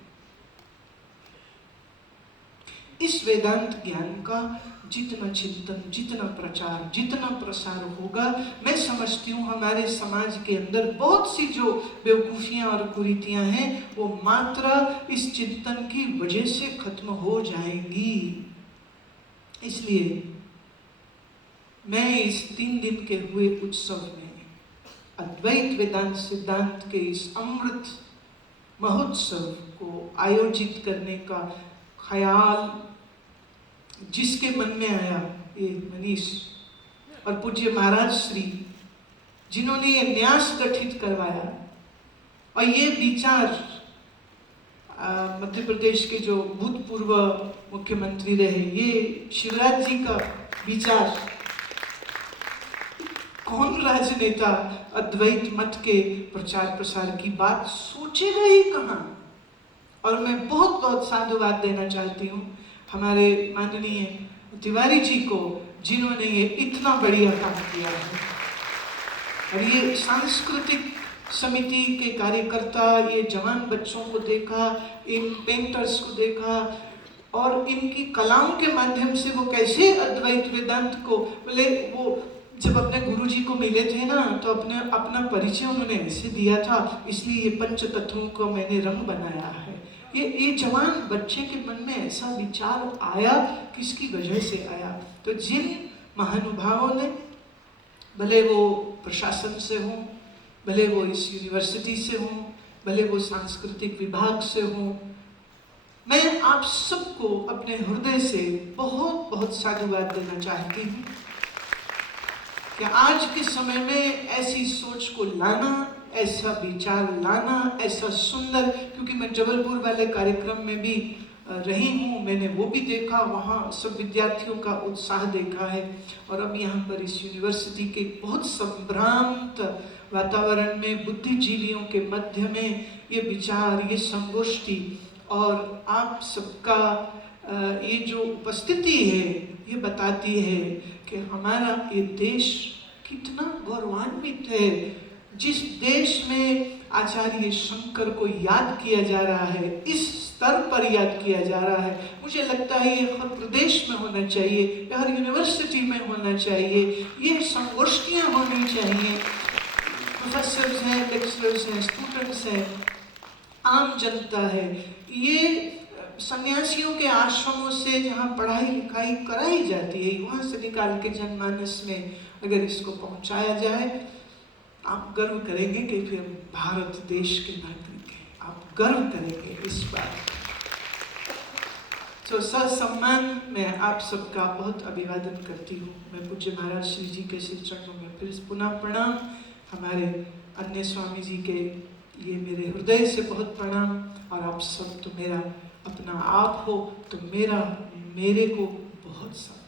इस वेदांत ज्ञान का जितना चिंतन, जितना प्रचार, जितना प्रसार होगा, मैं समझती हूँ हमारे समाज के अंदर बहुत सी जो बेवकूफियां और कुरीतियां हैं वो मात्र इस चिंतन की वजह से खत्म हो जाएंगी। इसलिए मैं इस 3 दिन के हुए उत्सव में अद्वैत वेदांत सिद्धांत के इस अमृत महोत्सव को आयोजित करने का ख्याल जिसके मन में आया, ये मनीष और पूज्य महाराज श्री जिन्होंने ये न्यास गठित करवाया, और ये विचार मध्य प्रदेश के जो भूतपूर्व मुख्यमंत्री रहे, ये शिवराज जी का विचार, कौन राजनेता अद्वैत मत के प्रचार प्रसार की बात सोचेगा ही कहाँ। और मैं बहुत बहुत साधुवाद देना चाहती हूँ हमारे माननीय तिवारी जी को, जिन्होंने ये इतना बढ़िया काम किया है। और ये सांस्कृतिक समिति के कार्यकर्ता, ये जवान बच्चों को देखा, इन पेंटर्स को देखा, और इनकी कलाओं के माध्यम से वो कैसे अद्वैत वेदांत को, बोले वो जब अपने गुरुजी को मिले थे ना तो अपना परिचय उन्होंने ऐसे दिया था, इसलिए ये पंच तत्वों को मैंने रंग बनाया है। ये जवान बच्चे के मन में ऐसा विचार आया, किसकी वजह से आया? तो जिन महानुभावों ने, भले वो प्रशासन से हों, भले वो इस यूनिवर्सिटी से हों, भले वो सांस्कृतिक विभाग से हों, मैं आप सबको अपने हृदय से बहुत बहुत साधुवाद देना चाहती हूँ कि आज के समय में ऐसी सोच को लाना, ऐसा विचार लाना, ऐसा सुंदर, क्योंकि मैं जबलपुर वाले कार्यक्रम में भी रही हूँ, मैंने वो भी देखा, वहाँ सब विद्यार्थियों का उत्साह देखा है। और अब यहाँ पर इस यूनिवर्सिटी के बहुत संभ्रांत वातावरण में बुद्धिजीवियों के मध्य में ये विचार, ये संगोष्ठी और आप सबका ये जो उपस्थिति है, ये बताती है कि हमारा ये देश कितना गौरवान्वित है। जिस देश में आचार्य शंकर को याद किया जा रहा है, इस स्तर पर याद किया जा रहा है, मुझे लगता है ये हर प्रदेश में होना चाहिए, हर यूनिवर्सिटी में होना चाहिए, ये संगोष्ठियाँ होनी चाहिए। प्रोफेसर्स हैं, लेक्चरर्स हैं, स्टूडेंट्स हैं, आम जनता है, ये सन्यासियों के आश्रमों से जहाँ पढ़ाई लिखाई कराई जाती है, वहाँ से निकाल के जनमानस में अगर इसको पहुँचाया जाए, आप गर्व करेंगे कि फिर भारत देश के नागरिक हैं, आप गर्व करेंगे इस बात। तो ससम्मान मैं आप सबका बहुत अभिवादन करती हूँ। मैं पूज्य महाराज श्री जी के श्री चरणों में फिर पुनः प्रणाम, हमारे अन्य स्वामी जी के ये मेरे हृदय से बहुत प्रणाम। और आप सब तो मेरा अपना आप हो, तो मेरे को बहुत सा